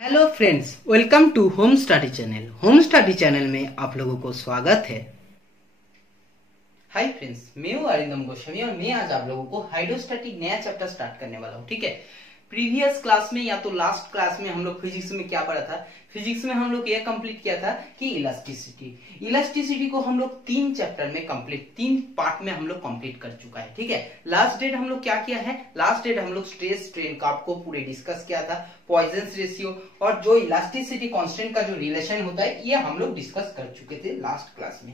Hello friends, welcome to home study channel. Home study channel में आप लोगों को स्वागत है। हाय फ्रेंड्स, मैं हूँ अरिंदम गोस्वामी और मैं आज आप लोगों को हाइड्रोस्टैटिक नया चैप्टर स्टार्ट करने वाला हूँ। ठीक है, प्रीवियस क्लास में या तो लास्ट क्लास में हम लोग फिजिक्स में क्या पढ़ा था। फिजिक्स में हम लोग ये कंप्लीट किया था कि इलास्टिसिटी को हम लोग 3 चैप्टर में कंप्लीट, 3 पार्ट में हम लोग कंप्लीट कर चुका है। ठीक है, लास्ट डेट हम लोग क्या किया है, लास्ट डेट हम लोग स्ट्रेस स्ट्रेन का आपको पूरे डिस्कस किया था, पॉइजन्स रेशियो और जो इलास्टिसिटी कांस्टेंट का जो रिलेशन होता है ये हम लोग डिस्कस कर चुके थे लास्ट क्लास में।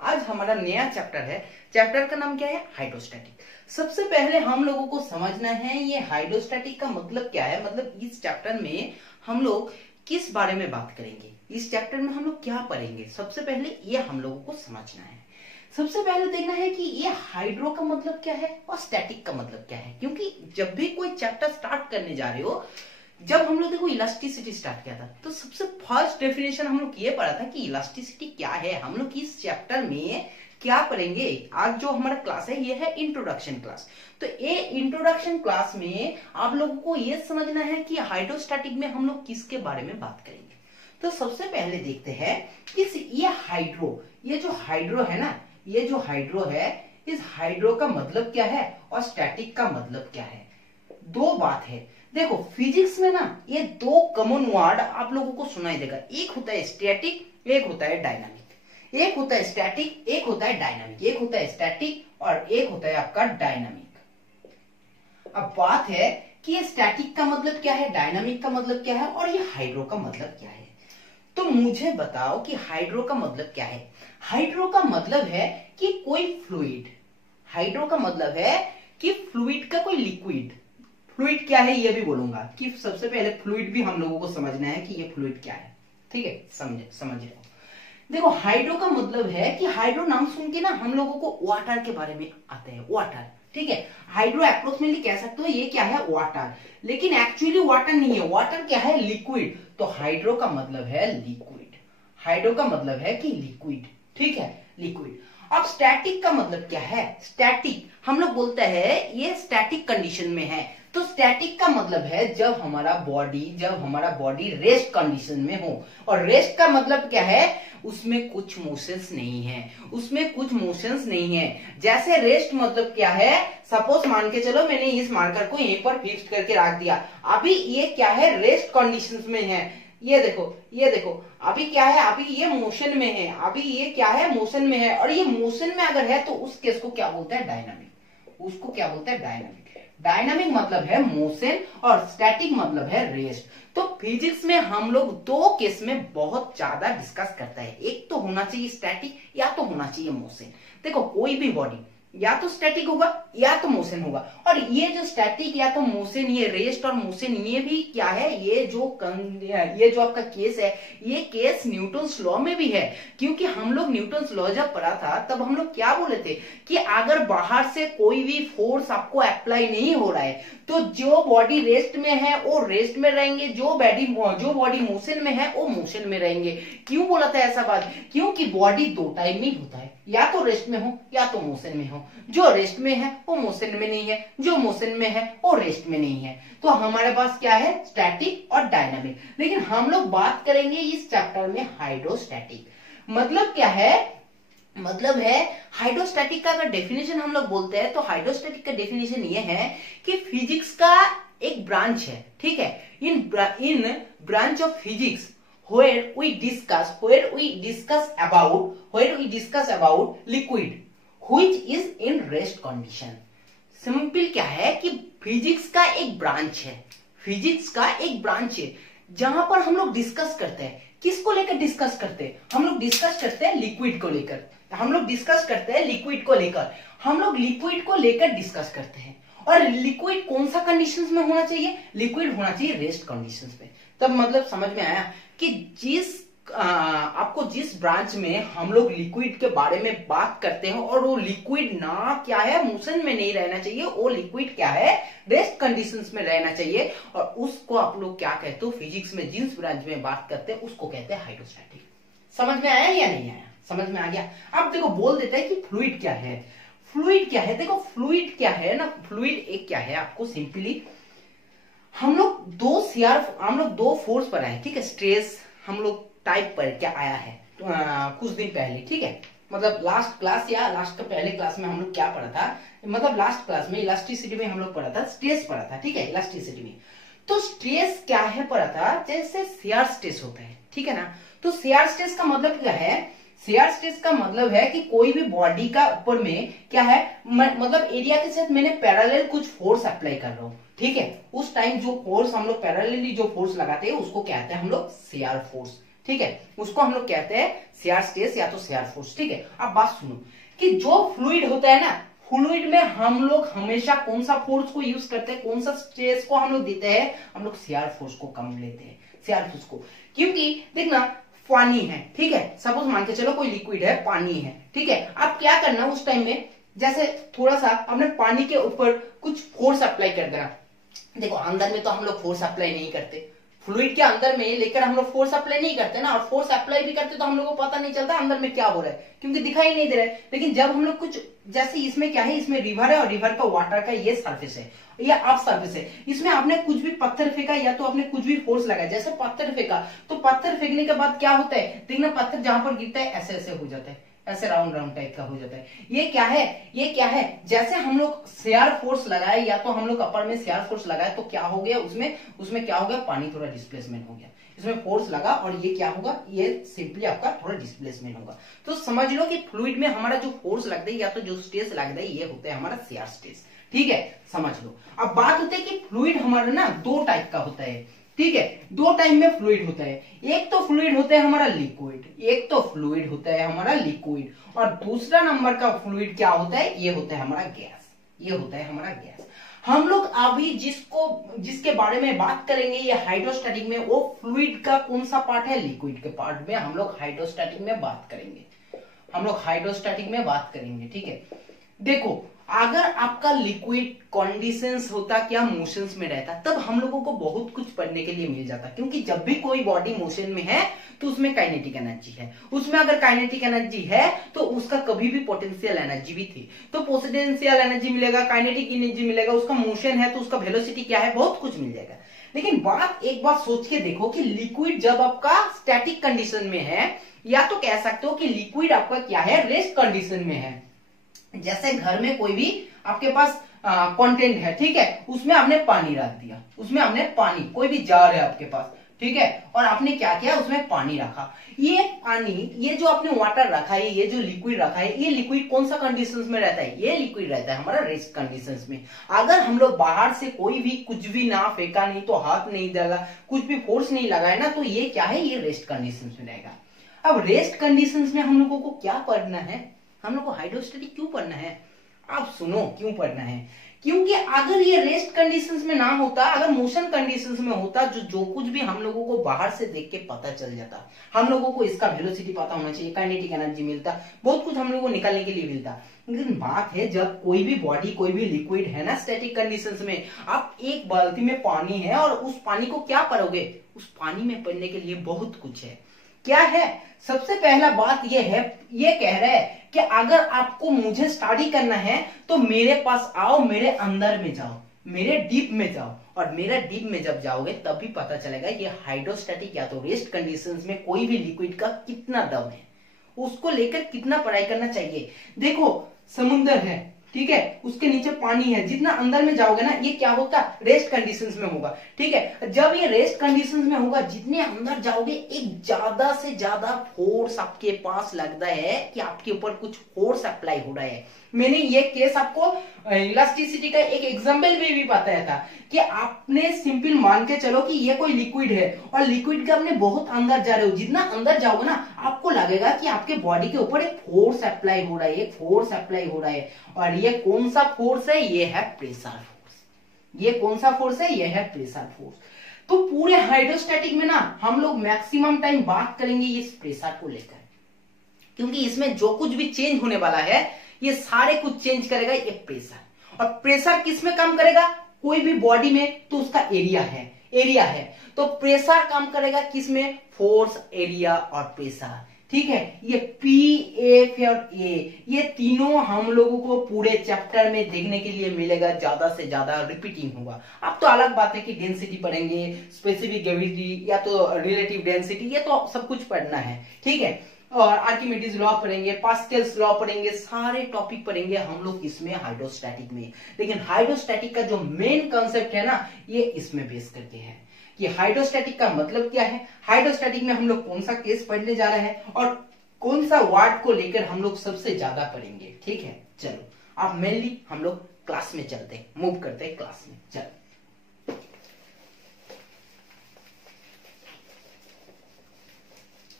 आज हमारा नया चैप्टर है, चैप्टर का नाम क्या है, हाइड्रोस्टैटिक। सबसे पहले हम लोगों को समझना है ये हाइड्रोस्टैटिक का मतलब क्या है, मतलब इस चैप्टर में हम लोग किस बारे में बात करेंगे, इस चैप्टर में हम लोग क्या पढ़ेंगे। सबसे पहले ये हम लोगों को समझना है। सबसे पहले देखना है कि ये हाइड्रो का मतलब क्या है और स्टैटिक का मतलब क्या है, क्योंकि जब भी कोई चैप्टर स्टार्ट करने जा रहे हो, जब हम लोग देखो इलास्टिसिटी स्टार्ट किया था तो सबसे फर्स्ट डेफिनेशन हम लोग ये पढ़ा था कि इलास्टिसिटी क्या है। हम लोग इस चैप्टर में क्या पढ़ेंगे, आज जो हमारा क्लास है ये है इंट्रोडक्शन क्लास। तो ये इंट्रोडक्शन क्लास में आप लोगों को ये समझना है कि हाइड्रोस्टैटिक में हम लोग किसके बारे में बात करेंगे। तो सबसे पहले देखते हैं कि ये हाइड्रो, ये जो हाइड्रो है ना, ये जो हाइड्रो है, इस हाइड्रो का मतलब क्या है और स्टैटिक का मतलब क्या है। दो बात है, देखो फिजिक्स में ना ये 2 कॉमन वर्ड आप लोगों को सुनाई देगा, एक होता है स्टैटिक, एक होता है डायनामिक। एक होता है स्टैटिक, एक होता है डायनामिक, एक होता है स्टैटिक और एक होता है आपका डायनामिक। अब बात है कि ये स्टैटिक का मतलब क्या है, डायनामिक का मतलब क्या है और ये हाइड्रो का मतलब क्या है। तो मुझे बताओ कि हाइड्रो का मतलब क्या है। हाइड्रो का मतलब है कि कोई फ्लूइड, हाइड्रो का मतलब है कि फ्लूइड का कोई लिक्विड। फ्लूइड क्या है ये भी बोलूंगा कि सबसे पहले फ्लूइड भी हम लोगों को समझना है कि ये फ्लूइड क्या है। ठीक है, समझ रहे हो। देखो हाइड्रो का मतलब है कि हाइड्रो नाम सुन के ना हम लोगों को वाटर के बारे में आते हैं, वाटर। ठीक है, हाइड्रो अप्रोक्सीमेटली कह सकते हो ये क्या है, वाटर, लेकिन एक्चुअली वाटर नहीं है। वाटर क्या है, लिक्विड। तो हाइड्रो का मतलब है लिक्विड, हाइड्रो का मतलब है कि लिक्विड। ठीक है, लिक्विड। अब स्टैटिक का मतलब क्या है, स्टैटिक हम लोग बोलते हैं ये स्टैटिक कंडीशन में है। तो स्टैटिक का मतलब है जब हमारा बॉडी रेस्ट कंडीशन में हो। और रेस्ट का मतलब क्या है, उसमें कुछ मोशंस नहीं है, उसमें कुछ मोशंस नहीं है। जैसे रेस्ट मतलब क्या है, सपोज मान के चलो मैंने इस मार्कर को यहीं पर फिक्स करके रख दिया, अभी ये क्या है, रेस्ट कंडीशन में है। ये देखो अभी क्या है, अभी ये मोशन में है, अभी ये क्या है, मोशन में है। और ये मोशन में अगर है तो उस केस को क्या बोलते हैं, डायनामिक। उसको क्या बोलते हैं, डायनामिक। डायनामिक मतलब है मोशन और स्टैटिक मतलब है रेस्ट। तो फिजिक्स में हम लोग 2 केस में बहुत ज्यादा डिस्कस करते हैं, एक तो होना चाहिए स्टैटिक या तो होना चाहिए मोशन। देखो कोई भी बॉडी या तो स्टैटिक होगा या तो मोशन होगा। और ये जो स्टैटिक या तो मोशन, ये रेस्ट और मोशन, ये भी क्या है, ये जो आपका केस है, ये केस न्यूटन्स लॉ में भी है। क्योंकि हम लोग न्यूटन्स लॉ जब पढ़ा था तब हम लोग क्या बोले थे कि अगर बाहर से कोई भी फोर्स आपको अप्लाई नहीं हो रहा है तो जो बॉडी रेस्ट में है वो रेस्ट में रहेंगे, जो बॉडी मोशन में है वो मोशन में रहेंगे। क्यों बोला था ऐसा बात, क्योंकि बॉडी 2 टाइप में होता है, या तो रेस्ट में हो या तो मोशन में हो। जो रेस्ट में है वो मोशन में नहीं है, जो मोशन में है वो रेस्ट में नहीं है। तो हमारे पास क्या है, स्टैटिक और डायनामिक। लेकिन हम लोग बात करेंगे इस चैप्टर में हाइड्रोस्टैटिक। मतलब क्या है, मतलब है हाइड्रोस्टैटिक का अगर डेफिनेशन हम लोग बोलते हैं तो हाइड्रोस्टैटिक का डेफिनेशन ये है कि फिजिक्स का एक ब्रांच है। ठीक है, in branch of physics where we discuss about liquid which is in rest condition। Simple क्या है कि फिजिक्स का एक ब्रांच है, फिजिक्स का एक ब्रांच है जहां पर हम लोग डिस्कस करते हैं। किसको लेकर डिस्कस करते हैं, हम लोग डिस्कस करते हैं लिक्विड को लेकर, हम लोग डिस्कस करते हैं लिक्विड को लेकर, हम लोग लिक्विड को लेकर डिस्कस करते हैं। और लिक्विड कौन सा कंडीशंस में होना चाहिए, लिक्विड होना चाहिए रेस्ट कंडीशंस में। तब मतलब समझ में आया कि आपको जिस ब्रांच में हम लोग लिक्विड के बारे में बात करते हैं और वो लिक्विड ना क्या है, मोशन में नहीं रहना चाहिए, वो लिक्विड क्या है, रेस्ट कंडीशंस में रहना चाहिए। और उसको आप लोग क्या कहते हो, फिजिक्स में जिस ब्रांच में बात करते हैं उसको कहते हैं हाइड्रोस्टैटिक। समझ में आया या नहीं आया, समझ में आ गया। अब देखो बोल देते हैं कि फ्लूइड क्या है, फ्लूइड क्या है। देखो फ्लूइड क्या है ना, फ्लूइड एक क्या है, आपको सिंपली हम लोग दो फोर्स पर आए, ठीक है। स्ट्रेस हम लोग टाइप पर क्या आया है कुछ दिन पहले, ठीक है। मतलब लास्ट क्लास या लास्ट का पहले क्लास में हम लोग क्या पढ़ा था, मतलब लास्ट क्लास में इलास्टिसिटी में हम लोग पढ़ा था, स्ट्रेस पढ़ा था, ठीक है, इलास्टिसिटी में। तो स्ट्रेस क्या है पढ़ा था, जैसे शेयर स्ट्रेस होता है, ठीक है ना। तो शेयर स्ट्रेस का मतलब क्या है, शेयर स्ट्रेस का मतलब है कि कोई भी बॉडी का ऊपर में क्या है, मतलब एरिया के साथ मैंने पैरेलल कुछ फोर्स अप्लाई कर रहा हूँ, ठीक है। उस टाइम जो फोर्स हम लोग पैरेलली जो फोर्स लगाते हैं उसको कहते हैं हम लोग शेयर फोर्स, ठीक है। उसको हम लोग कहते हैं शेयर स्ट्रेस या तो शेयर फोर्स, ठीक है। अब बात सुनो कि जो फ्लूइड होता है ना, फ्लूइड में हम लोग हमेशा कौन सा फोर्स को यूज करते हैं, कौन सा स्ट्रेस को हम लोग देते हैं, हम लोग शेयर फोर्स को कम लेते हैं, शेयर फोर्स को। क्योंकि देखना पानी है, ठीक है, सपोज मान के चलो कोई लिक्विड है, पानी है, ठीक है। अब क्या करना उस टाइम में, जैसे थोड़ा सा आपने पानी के ऊपर कुछ फोर्स अप्लाई कर देना। देखो अंदर में तो हम लोग फोर्स अप्लाई नहीं करते, फ्लूइड के अंदर में लेकर हम लोग फोर्स अप्लाई नहीं करते ना, और फोर्स अप्लाई भी करते तो हम लोग को पता नहीं चलता अंदर में क्या हो रहा है, क्योंकि दिखाई नहीं दे रहा है। लेकिन जब हम लोग कुछ, जैसे इसमें क्या है, इसमें रिवर है और रिवर का वाटर का ये सरफेस है, ये अप सरफेस है, इसमें आपने कुछ भी पत्थर फेंका या तो आपने कुछ भी फोर्स लगाया, जैसे पत्थर फेंका तो पत्थर फेंकने के बाद क्या होता है, देखना पत्थर जहां पर गिरता है ऐसे ऐसे हो जाता है, ऐसे राउंड राउंड टाइप का हो जाता है। ये क्या है, ये क्या है, जैसे हम लोग शेयर फोर्स लगाए या तो हम लोग अपर में शेयर फोर्स लगाए तो क्या हो गया, उसमें क्या हो गया, पानी थोड़ा डिस्प्लेसमेंट हो गया, इसमें फोर्स लगा और ये क्या होगा, ये सिंपली आपका थोड़ा डिस्प्लेसमेंट होगा। तो समझ लो कि फ्लूइड में हमारा जो फोर्स लगता है या तो जो स्ट्रेस लगता है ये होता है हमारा शेयर स्ट्रेस, ठीक है, समझ लो। अब बात होती है कि फ्लूइड हमारा ना दो टाइप का होता है, ठीक है, दो टाइप में फ्लूइड होता है। एक तो फ्लूइड होता है हमारा लिक्विड, एक तो फ्लूइड होता है हमारा लिक्विड, और दूसरा नंबर का फ्लूइड क्या होता है, ये होता है हमारा गैस, ये होता है हमारा गैस। हम लोग अभी जिसके बारे में बात करेंगे ये हाइड्रोस्टैटिक में, वो फ्लूइड का कौन सा पार्ट है, लिक्विड के पार्ट में हम लोग हाइड्रोस्टैटिक में बात करेंगे, हम लोग हाइड्रोस्टैटिक में बात करेंगे, ठीक है। देखो अगर आपका लिक्विड कंडीशंस होता, क्या मोशंस में रहता, तब हम लोगों को बहुत कुछ पढ़ने के लिए मिल जाता, क्योंकि जब भी कोई बॉडी मोशन में है तो उसमें काइनेटिक एनर्जी है, उसमें अगर काइनेटिक एनर्जी है तो उसका कभी भी पोटेंशियल एनर्जी भी थी, तो पोटेंशियल एनर्जी मिलेगा, काइनेटिक एनर्जी मिलेगा, उसका मोशन है तो उसका वेलोसिटी क्या है, बहुत कुछ मिल जाएगा। लेकिन एक बात सोच के देखो कि लिक्विड जब आपका स्टैटिक कंडीशन में है, या तो कह सकते हो कि लिक्विड आपका क्या है, रेस्ट कंडीशन में है। जैसे घर में कोई भी आपके पास कंटेंट है, ठीक है, उसमें आपने पानी रख दिया, उसमें आपने पानी, कोई भी जार है आपके पास, ठीक है, और आपने क्या किया, उसमें पानी रखा। ये पानी, ये जो आपने वाटर रखा है, ये जो लिक्विड रखा है, ये लिक्विड कौन सा कंडीशंस में रहता है, ये लिक्विड रहता है हमारा रेस्ट कंडीशंस में। अगर हम लोग बाहर से कोई भी कुछ भी ना फेंका, नहीं तो हाथ नहीं डाला, कुछ भी फोर्स नहीं लगाया ना, तो ये क्या है, ये रेस्ट कंडीशंस में रहेगा। अब रेस्ट कंडीशंस में हम लोगों को क्या पढ़ना है, हम लोग को हाइड्रोस्टैटिक क्यों पढ़ना है, आप सुनो क्यों पढ़ना है। क्योंकि अगर ये रेस्ट कंडीशंस में ना होता, अगर मोशन कंडीशंस में होता, जो कुछ भी हम लोगों को बाहर से देख के पता चल जाता, हम लोगों को इसका वेलोसिटी पता होना चाहिए, काइनेटिक एनर्जी मिलता, बहुत कुछ हम लोगों को निकालने के लिए मिलता। लेकिन बात है जब कोई भी बॉडी, कोई भी लिक्विड है ना स्टैटिक कंडीशंस में, आप एक बाल्टी में पानी है और उस पानी को क्या करोगे, उस पानी में पढ़ने के लिए बहुत कुछ है। क्या है, सबसे पहला बात ये है, ये कह रहा है कि अगर आपको मुझे स्टडी करना है तो मेरे पास आओ, मेरे अंदर में जाओ, मेरे डीप में जाओ, और मेरा डीप में जब जाओगे तभी पता चलेगा कि हाइड्रोस्टैटिक या तो रेस्ट कंडीशंस में कोई भी लिक्विड का कितना दम है, उसको लेकर कितना पढ़ाई करना चाहिए। देखो समुद्र है, ठीक है, उसके नीचे पानी है, जितना अंदर में जाओगे ना, ये क्या होगा, रेस्ट कंडीशंस में होगा, ठीक है। जब ये रेस्ट कंडीशंस में होगा, जितने अंदर जाओगे एक ज्यादा से ज्यादा फोर्स आपके पास लगता है कि आपके ऊपर कुछ फोर्स अप्लाई हो रहा है। मैंने ये केस आपको इलास्टिसिटी का एक एग्जांपल भी बताया था कि आपने सिंपल मान के चलो कि ये कोई लिक्विड है और लिक्विड के अपने बहुत अंदर जा रहे हो, जितना अंदर जाओगे ना आपको लगेगा कि आपके बॉडी के ऊपर एक फोर्स अप्लाई हो रहा है, एक फोर्स अप्लाई हो रहा है। और ये कौन सा फोर्स है, ये है प्रेशर फोर्स। ये कौन सा फोर्स है, ये है प्रेशर फोर्स। तो पूरे हाइड्रोस्टैटिक में ना हम लोग मैक्सिमम टाइम बात करेंगे इस प्रेशर को लेकर, क्योंकि इसमें जो कुछ भी चेंज होने वाला है ये सारे कुछ चेंज करेगा ये प्रेशर। और प्रेशर किस में काम करेगा, कोई भी बॉडी में तो उसका एरिया है, तो प्रेशर काम करेगा किस में, फोर्स, एरिया और प्रेशर। ठीक है। ये P, F और A, ये तीनों हम लोगों को पूरे चैप्टर में देखने के लिए मिलेगा, ज्यादा से ज्यादा रिपीटिंग होगा। अब तो अलग बात है कि डेंसिटी पढ़ेंगे, स्पेसिफिक ग्रेविटी या तो रिलेटिव डेंसिटी, ये तो सब कुछ पढ़ना है, ठीक है। और आर्किमिडीज लॉ पढ़ेंगे, पास्कल्स लॉ पढ़ेंगे, सारे टॉपिक पढ़ेंगे हम लोग इसमें हाइड्रोस्टैटिक में। लेकिन हाइड्रोस्टैटिक का जो मेन कॉन्सेप्ट है ना, ये इसमें बेस करके है कि हाइड्रोस्टैटिक का मतलब क्या है, हाइड्रोस्टैटिक में हम लोग कौन सा केस पढ़ने जा रहे हैं और कौन सा वर्ड को लेकर हम लोग सबसे ज्यादा पढ़ेंगे, ठीक है। चलो अब मेनली हम लोग क्लास में चलते हैं, मूव करते हैं क्लास में। चलो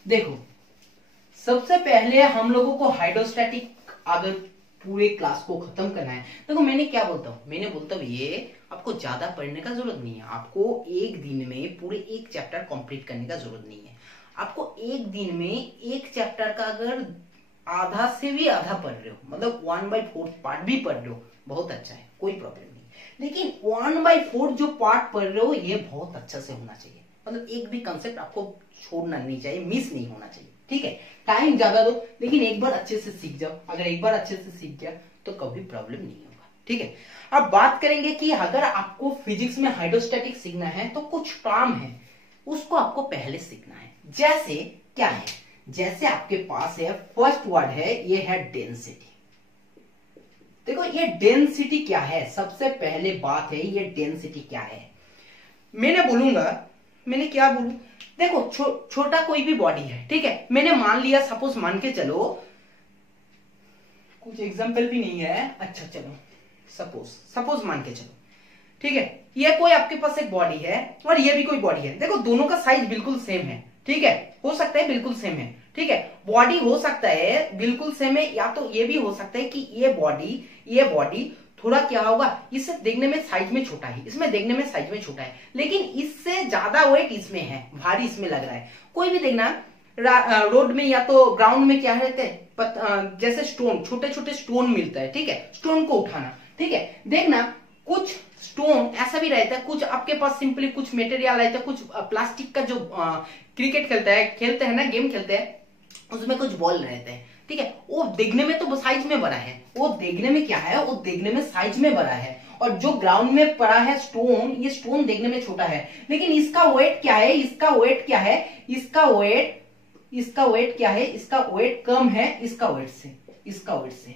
देखो, सबसे पहले हम लोगों को हाइड्रोस्टैटिक अगर पूरे क्लास को खत्म करना है, देखो मैंने क्या बोलता हूं, मैंने बोलता हूं ये आपको ज्यादा पढ़ने का जरूरत नहीं है। आपको एक दिन में पूरे एक चैप्टर कंप्लीट करने का जरूरत नहीं है। आपको एक दिन में एक चैप्टर का अगर आधा से भी आधा पढ़ रहे हो, मतलब 1/4 पार्ट भी पढ़ रहे हो, बहुत अच्छा है, कोई प्रॉब्लम नहीं। लेकिन 1/4 जो पार्ट पढ़ रहे हो ये बहुत अच्छा से होना चाहिए, मतलब एक भी कंसेप्ट आपको छोड़ना नहीं चाहिए, मिस नहीं होना चाहिए, ठीक है। टाइम ज्यादा दो, लेकिन एक बार अच्छे से सीख जाओ। अगर एक बार अच्छे से सीख गया तो कभी प्रॉब्लम नहीं होगा, ठीक है। अब बात करेंगे कि अगर आपको फिजिक्स में हाइड्रोस्टैटिक सीखना है तो कुछ टर्म है, उसको आपको पहले सीखना है। जैसे क्या है, जैसे आपके पास है फर्स्ट वर्ड है, ये है डेंसिटी। देखो ये डेंसिटी क्या है, सबसे पहले बात है ये डेंसिटी क्या है। मैंने बोलूंगा, मैंने क्या बोलूं, देखो छोटा कोई भी बॉडी है, ठीक है। मैंने मान लिया, सपोज मान के चलो, कुछ एग्जांपल भी नहीं है, अच्छा चलो सपोज मान के चलो, ठीक है। ये कोई आपके पास एक बॉडी है और ये भी कोई बॉडी है। देखो दोनों का साइज बिल्कुल सेम है, ठीक है, हो सकता है बिल्कुल सेम है, ठीक है। बॉडी हो सकता है बिल्कुल सेम है, या तो ये भी हो सकता है कि ये बॉडी थोड़ा क्या होगा, इससे देखने में साइज में छोटा है, इसमें देखने में साइज में छोटा है, लेकिन इससे ज्यादा वेट इसमें है, भारी इसमें लग रहा है। कोई भी देखना रोड में या तो ग्राउंड में क्या रहते हैं, जैसे स्टोन, छोटे छोटे स्टोन मिलता है, ठीक है, स्टोन को उठाना, ठीक है। देखना कुछ स्टोन ऐसा भी रहता है, कुछ आपके पास सिंपली कुछ मटेरियल रहता है, कुछ प्लास्टिक का जो क्रिकेट खेलते हैं ना, गेम खेलते हैं, उसमें कुछ बॉल रहते हैं, ठीक है। वो देखने में तो साइज में बड़ा है, वो देखने में क्या है, वो देखने में साइज में बड़ा है। और जो ग्राउंड में पड़ा है स्टोन, ये स्टोन देखने में छोटा है, लेकिन इसका वेट क्या है, इसका वेट क्या है, इसका वेट क्या है, इसका वेट कम है इसका वेट से,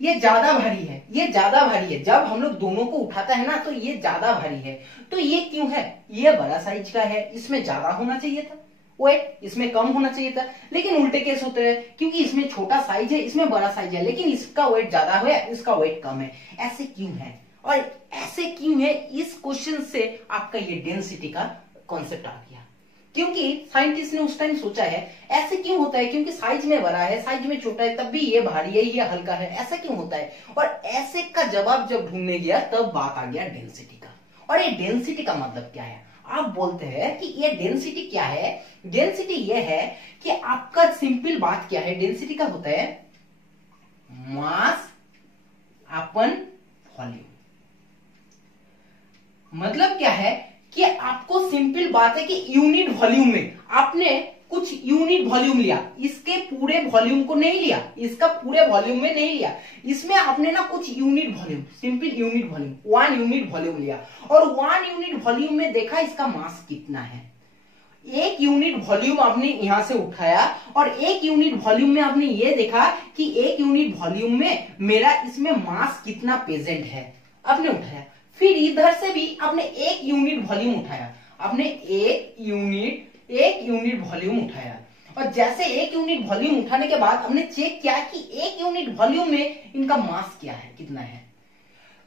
ये ज्यादा भारी है, ये ज्यादा भारी है। जब हम लोग दोनों को उठाता है ना तो ये ज्यादा भारी है। तो ये क्यों है, ये बड़ा साइज का है, इसमें ज्यादा होना चाहिए था वेट, इसमें कम होना चाहिए था। लेकिन उल्टे केस होते हैं, क्योंकि इसमें छोटा साइज है, इसमें बड़ा साइज है, लेकिन इसका वेट ज्यादा है, इसका वेट कम है। ऐसे क्यों है और ऐसे क्यों है, इस क्वेश्चन से आपका ये डेंसिटी का कॉन्सेप्ट आ गया। क्योंकि साइंटिस्ट ने उस टाइम सोचा है ऐसे क्यों होता है, क्योंकि साइज में बड़ा है, साइज में छोटा है, तब भी ये भारी है, ये हल्का है, ऐसा क्यों होता है। और ऐसे का जवाब जब ढूंढने गया तब बात आ गया डेंसिटी का। और ये डेंसिटी का मतलब क्या है, आप बोलते हैं कि ये डेंसिटी क्या है। डेंसिटी ये है कि आपका सिंपल बात क्या है, डेंसिटी का होता है मास अपन वॉल्यूम। मतलब क्या है कि आपको सिंपल बात है कि यूनिट वॉल्यूम में आपने कुछ यूनिट वॉल्यूम लिया, इसके पूरे वॉल्यूम को नहीं लिया, इसका पूरे वॉल्यूम में नहीं लिया, इसमें आपने ना कुछ unit volume, simple unit volume, 1 unit volume लिया और 1 यूनिट वॉल्यूम में देखा इसका मास कितना है। 1 यूनिट वॉल्यूम आपने यहां से उठाया और 1 यूनिट वॉल्यूम में आपने ये देखा कि 1 यूनिट वॉल्यूम में मेरा इसमें मास कितना प्रेजेंट है, आपने उठाया। फिर इधर से भी आपने 1 यूनिट वॉल्यूम उठाया, आपने 1 यूनिट वॉल्यूम उठाया। और जैसे 1 यूनिट वॉल्यूम उठाने के बाद हमने चेक किया कि 1 यूनिट वॉल्यूम में इनका मास क्या है, कितना है।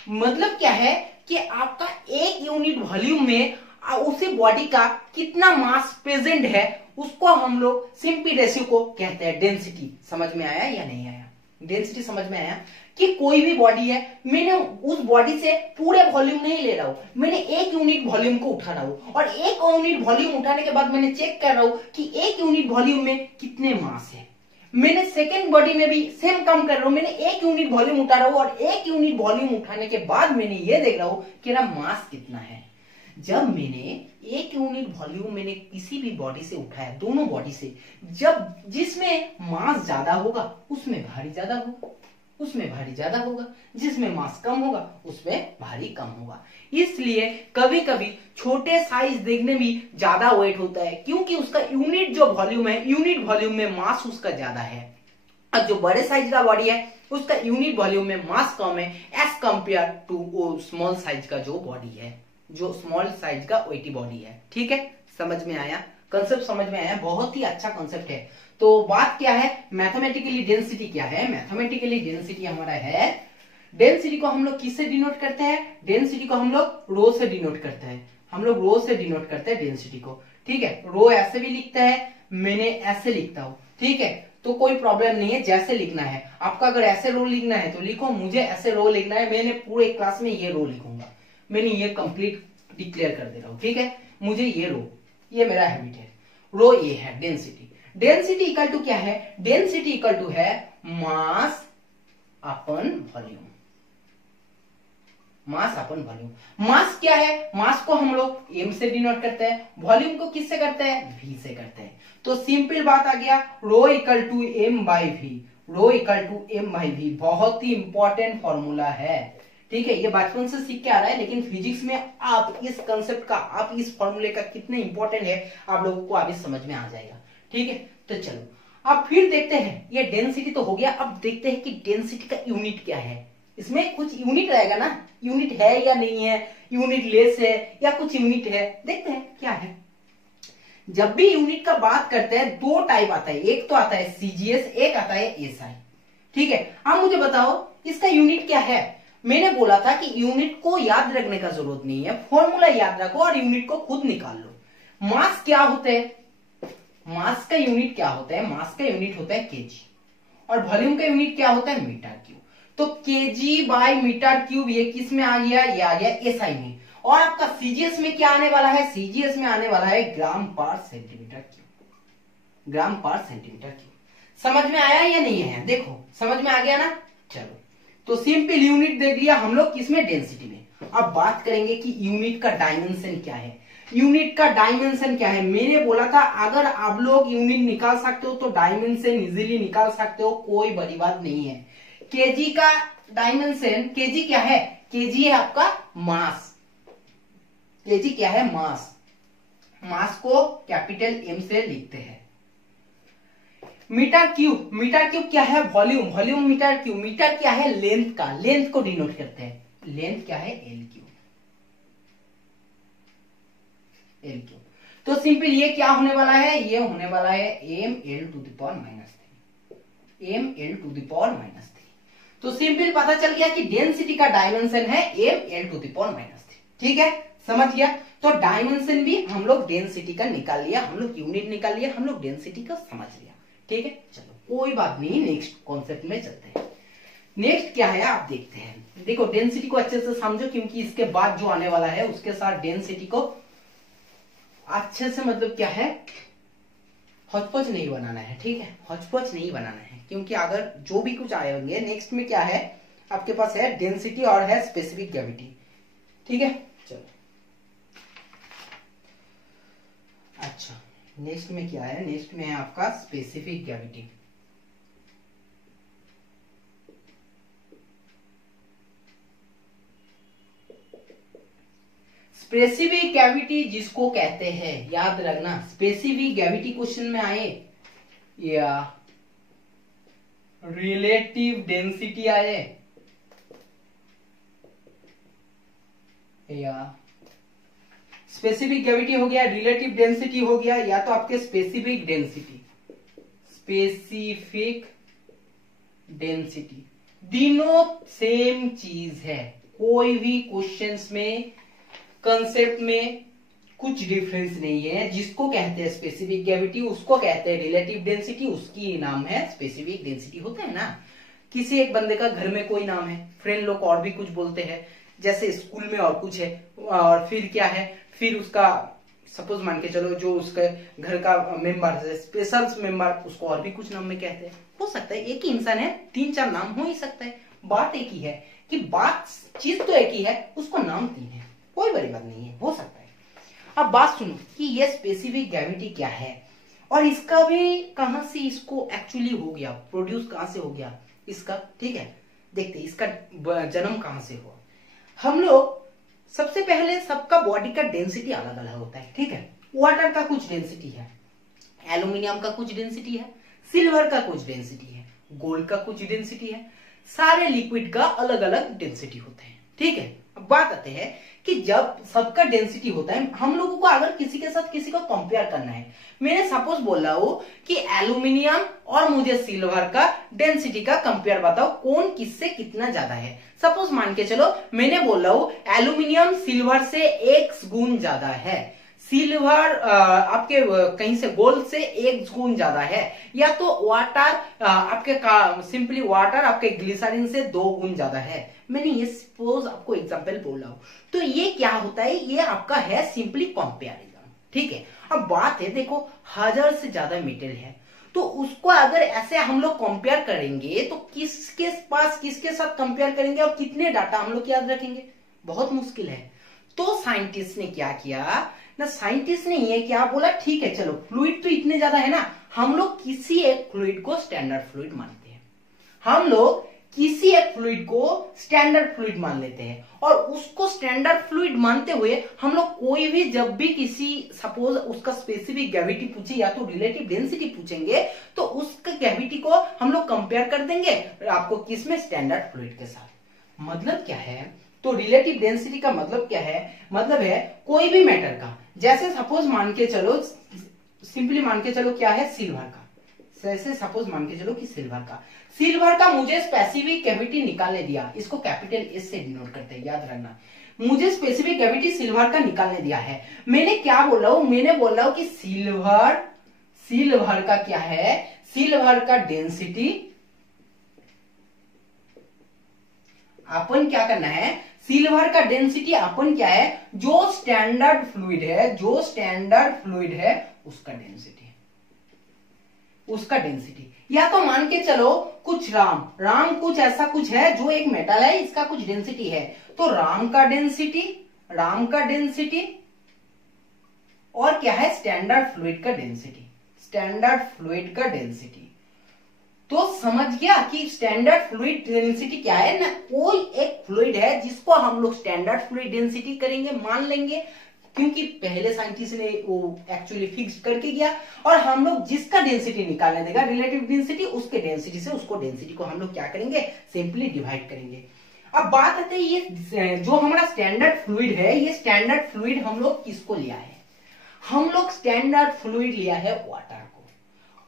मतलब क्या है कि आपका 1 यूनिट वॉल्यूम में उसी बॉडी का कितना मास प्रेजेंट है, उसको हम लोग सिंपल रेशियो को कहते हैं डेंसिटी। समझ में आया या नहीं आया, डेंसिटी समझ में आया कि कोई भी बॉडी है, मैंने उस बॉडी से पूरे वॉल्यूम नहीं ले रहा हूं, मैंने 1 यूनिट वॉल्यूम को उठा रहा हूं और 1 यूनिट वॉल्यूम उठाने के बाद मैंने चेक कर रहा हूं कि 1 यूनिट वॉल्यूम में कितने मास है। मैंने सेकेंड बॉडी में भी सेम काम कर रहा हूं, मैंने 1 यूनिट वॉल्यूम उठा रहा हूं और 1 यूनिट वॉल्यूम उठाने के बाद मैंने ये देख रहा हूं कि मेरा मास कितना है। जब मैंने 1 यूनिट वॉल्यूम मैंने किसी भी बॉडी से उठाया, दोनों बॉडी से, जब जिसमें मास ज्यादा होगा उसमें भारी ज्यादा होगा, उसमें भारी ज्यादा होगा, जिसमें मास कम होगा उसमें भारी कम होगा। इसलिए कभी कभी छोटे साइज देखने में ज्यादा वेट होता है, क्योंकि उसका यूनिट जो वॉल्यूम है, यूनिट वॉल्यूम में मास उसका ज्यादा है। और जो बड़े साइज का बॉडी है उसका यूनिट वॉल्यूम में मास कम है as compare to small size का जो बॉडी है, जो स्मॉल साइज का वेटी बॉडी है। ठीक है, समझ में आया? कंसेप्ट समझ में आया? बहुत ही अच्छा कंसेप्ट है। तो बात क्या है, मैथमेटिकली डेंसिटी क्या है? मैथमेटिकली डेंसिटी हमारा है, डेंसिटी को हम लोग किससे डिनोट करते हैं? डेंसिटी को हम लोग रो से डिनोट करते हैं, हम लोग रो से डिनोट करते हैं डेंसिटी को। ठीक है, रो ऐसे भी लिखता है, मैंने ऐसे लिखता हूं। ठीक है, तो कोई प्रॉब्लम नहीं है, जैसे लिखना है आपका। अगर ऐसे रो लिखना है तो लिखो, मुझे ऐसे रो लिखना है, मैंने पूरे क्लास में ये रो लिखूंगा, मैंने ये कंप्लीट डिक्लेयर कर दे रहा हूं। ठीक है, मुझे ये रो, ये मेरा हैबिट है, रो ये है डेंसिटी। डेंसिटी इक्वल टू क्या है? डेंसिटी इक्वल टू है मास अपन वॉल्यूम, मास अपन वॉल्यूम। मास क्या है? मास को हम लोग m से डिनोट करते हैं, वॉल्यूम को किससे करते हैं? v से करते हैं। तो सिंपल बात आ गया, rho equal to m by V, rho equal to m by V. बहुत ही इंपॉर्टेंट फॉर्मूला है। ठीक है, ये बचपन से सीख के आ रहा है, लेकिन फिजिक्स में आप इस कंसेप्ट का, आप इस फॉर्मूले का कितने इंपॉर्टेंट है आप लोगों को अभी समझ में आ जाएगा। ठीक है, तो चलो अब फिर देखते हैं, ये डेंसिटी तो हो गया, अब देखते हैं कि डेंसिटी का यूनिट क्या है। इसमें कुछ यूनिट रहेगा ना, यूनिट है या नहीं है, यूनिट लेस है या कुछ यूनिट है, देखते हैं क्या है। जब भी यूनिट का बात करते हैं दो टाइप आता है, एक तो आता है सीजीएस, एक आता है एसआई। ठीक है, अब मुझे बताओ इसका यूनिट क्या है। मैंने बोला था कि यूनिट को याद रखने का जरूरत नहीं है, फॉर्मूला याद रखो और यूनिट को खुद निकाल लो। मास क्या होते हैं? मास का यूनिट क्या होता है? मास का यूनिट होता है केजी, और वॉल्यूम का यूनिट क्या होता है? Metre cube. तो केजी बाय मीटर क्यूब ये किस में आ गया? ये आ गया एसआई में। और आपका सीजीएस में क्या आने वाला है? सीजीएस में आने वाला है ग्राम पर सेंटीमीटर क्यूब, ग्राम पर सेंटीमीटर क्यूब। समझ में आया या नहीं है? देखो समझ में आ गया ना। चलो, तो सिंपल यूनिट देख लिया हम लोग किसमें? डेंसिटी में। अब बात करेंगे कि यूनिट का डायमेंशन क्या है। यूनिट का डायमेंशन क्या है? मैंने बोला था अगर आप लोग यूनिट निकाल सकते हो तो डायमेंशन इजीली निकाल सकते हो, कोई बड़ी बात नहीं है। केजी का डायमेंशन, केजी क्या है? केजी है आपका मास। केजी क्या है? मास। मास को कैपिटल एम से लिखते हैं। मीटर क्यूब, मीटर क्यूब क्या है? Volume, volume metre cube. Metre क्या है? लेंथ का, लेंथ को डिनोट करते हैं। लेंथ क्या है? L cube, L cube. तो सिंपल ये क्या होने वाला है? ये होने वाला है M L to the power -3, M L to the power -3। तो सिंपल पता चल गया कि डेंसिटी का डायमेंशन है M L to the power -3। ठीक है, समझ गया। तो डायमेंशन भी हम लोग डेंसिटी का निकाल लिया, हम लोग यूनिट निकाल लिया, हम लोग डेंसिटी का समझ लिया। ठीक है, चलो कोई बात नहीं, नेक्स्ट कॉन्सेप्ट में चलते हैं। नेक्स्ट क्या है आप देखते हैं। देखो डेंसिटी को अच्छे से समझो, क्योंकि इसके बाद जो आने वाला है उसके साथ डेंसिटी को अच्छे से, मतलब क्या है, हौच-पौच नहीं बनाना है। ठीक है, हौच-पौच नहीं बनाना है, क्योंकि अगर जो भी कुछ आएंगे नेक्स्ट में क्या है आपके पास है डेंसिटी और है स्पेसिफिक ग्रेविटी। ठीक है, चलो अच्छा, नेक्स्ट में क्या है? नेक्स्ट में है आपका स्पेसिफिक ग्रेविटी। स्पेसिफिक ग्रेविटी जिसको कहते हैं, याद रखना, स्पेसिफिक ग्रेविटी क्वेश्चन में आए या रिलेटिव डेंसिटी आए या स्पेसिफिक ग्रेविटी हो गया, रिलेटिव डेंसिटी हो गया, या तो आपके स्पेसिफिक डेंसिटी, स्पेसिफिक डेंसिटी, तीनों सेम चीज है। कोई भी क्वेश्चंस में, कंसेप्ट में कुछ डिफरेंस नहीं है। जिसको कहते हैं स्पेसिफिक ग्रेविटी उसको कहते हैं रिलेटिव डेंसिटी, उसकी नाम है स्पेसिफिक डेंसिटी। होता है ना, किसी एक बंदे का घर में कोई नाम है, फ्रेंड लोग और भी कुछ बोलते हैं, जैसे स्कूल में और कुछ है, और फिर क्या है, फिर उसका सपोज मान के चलो जो उसके घर का मेंबर है, स्पेशल मेंबर, उसको और भी कुछ नाम में कहते हैं। हो सकता है एक ही इंसान है, 3-4 नाम हो ही सकता है। बात एक ही है कि बात, चीज तो एक ही है, उसको नाम 3 है, कोई बड़ी बात नहीं है, हो सकता है। अब बात सुनो कि ये स्पेसिफिक ग्रेविटी क्या है और इसका भी कहां से इसको एक्चुअली हो गया, प्रोड्यूस कहां से हो गया इसका, ठीक है। देखते हैं इसका जन्म कहां से हुआ। हम लोग सबसे पहले सबका बॉडी का डेंसिटी अलग अलग होता है, ठीक है। वाटर का कुछ डेंसिटी है, एल्यूमिनियम का कुछ डेंसिटी है, सिल्वर का कुछ डेंसिटी है, गोल्ड का कुछ डेंसिटी है। सारे लिक्विड का अलग अलग डेंसिटी होते हैं, ठीक है। अब बात आते हैं कि जब सबका डेंसिटी होता है, हम लोगों को अगर किसी के साथ किसी को कंपेयर करना है, मैंने सपोज बोल रहा हूं कि एल्यूमिनियम और मुझे सिल्वर का डेंसिटी का कंपेयर बताओ कौन किससे कितना ज्यादा है। सपोज मान के चलो मैंने बोल रहा हूं एल्यूमिनियम सिल्वर से 1 गुण ज्यादा है, सिल्वर आपके कहीं से गोल्ड से 1 गुण ज्यादा है, या तो वाटर आपके सिंपली वाटर आपके ग्लिसरीन से 2 गुण ज्यादा है। मैंने ये सपोज आपको एग्जांपल बोला हूं, तो ये क्या होता है, ये आपका है सिंपली कंपैरिजन, ठीक है। अब बात है देखो 1000 से ज्यादा मेटल है, तो उसको अगर ऐसे हम लोग कंपेयर करेंगे तो किसके पास किसके साथ कंपेयर करेंगे और कितने डाटा हम लोग याद रखेंगे, बहुत मुश्किल है। तो साइंटिस्ट ने क्या किया ना, साइंटिस्ट ने ये क्या बोला, ठीक है चलो फ्लूइड तो इतने ज्यादा है ना, हम लोग किसी एक फ्लूइड को स्टैंडर्ड फ्लूइड मानते हैं, हम लोग किसी एक फ्लूइड को स्टैंडर्ड फ्लूइड मान लेते हैं और उसको स्टैंडर्ड फ्लूइड मानते हुए हम लोग कोई भी जब भी किसी सपोज उसका स्पेसिफिक ग्रेविटी पूछे या तो रिलेटिव डेंसिटी पूछेंगे तो उसका ग्रेविटी को हम लोग कंपेयर कर देंगे आपको किसमें, स्टैंडर्ड फ्लूइड के साथ। मतलब क्या है, तो रिलेटिव डेंसिटी का मतलब क्या है, मतलब है कोई भी मैटर का, जैसे सपोज मान के चलो सिंपली मान के चलो क्या है सिल्वर का, जैसे सपोज मान के चलो कि सिल्वर का मुझे स्पेसिफिक ग्रेविटी निकालने दिया, इसको कैपिटल एस से डिनोट करते हैं, याद रखना। मुझे स्पेसिफिक ग्रेविटी सिल्वर का निकालने दिया है, मैंने क्या बोल रहा हूं, मैंने बोल रहा हूं कि सिल्वर का क्या है, सिल्वर का डेंसिटी अपन क्या करना है, सिल्वर का डेंसिटी अपन क्या है, जो स्टैंडर्ड फ्लूइड है उसका डेंसिटी या तो मान के चलो कुछ राम कुछ ऐसा कुछ है जो एक मेटल है, इसका कुछ डेंसिटी है, तो राम का डेंसिटी और क्या है स्टैंडर्ड फ्लूइड का डेंसिटी। तो समझ गया कि स्टैंडर्ड फ्लूइड डेंसिटी क्या है ना, कोई एक फ्लूइड है जिसको हम लोग स्टैंडर्ड फ्लूइड डेंसिटी करेंगे, मान लेंगे, क्योंकि पहले साइंटिस्ट ने वो एक्चुअली फिक्स करके गया, और हम लोग जिसका डेंसिटी निकालने देगा रिलेटिव डेंसिटी, उसके डेंसिटी से उसको डेंसिटी को हम लोग क्या करेंगे, सिंपली डिवाइड करेंगे। अब बात आती है ये जो हमारा स्टैंडर्ड फ्लूइड है, ये स्टैंडर्ड फ्लूइड हम लोग किसको लिया है, हम लोग स्टैंडर्ड फ्लूइड लिया है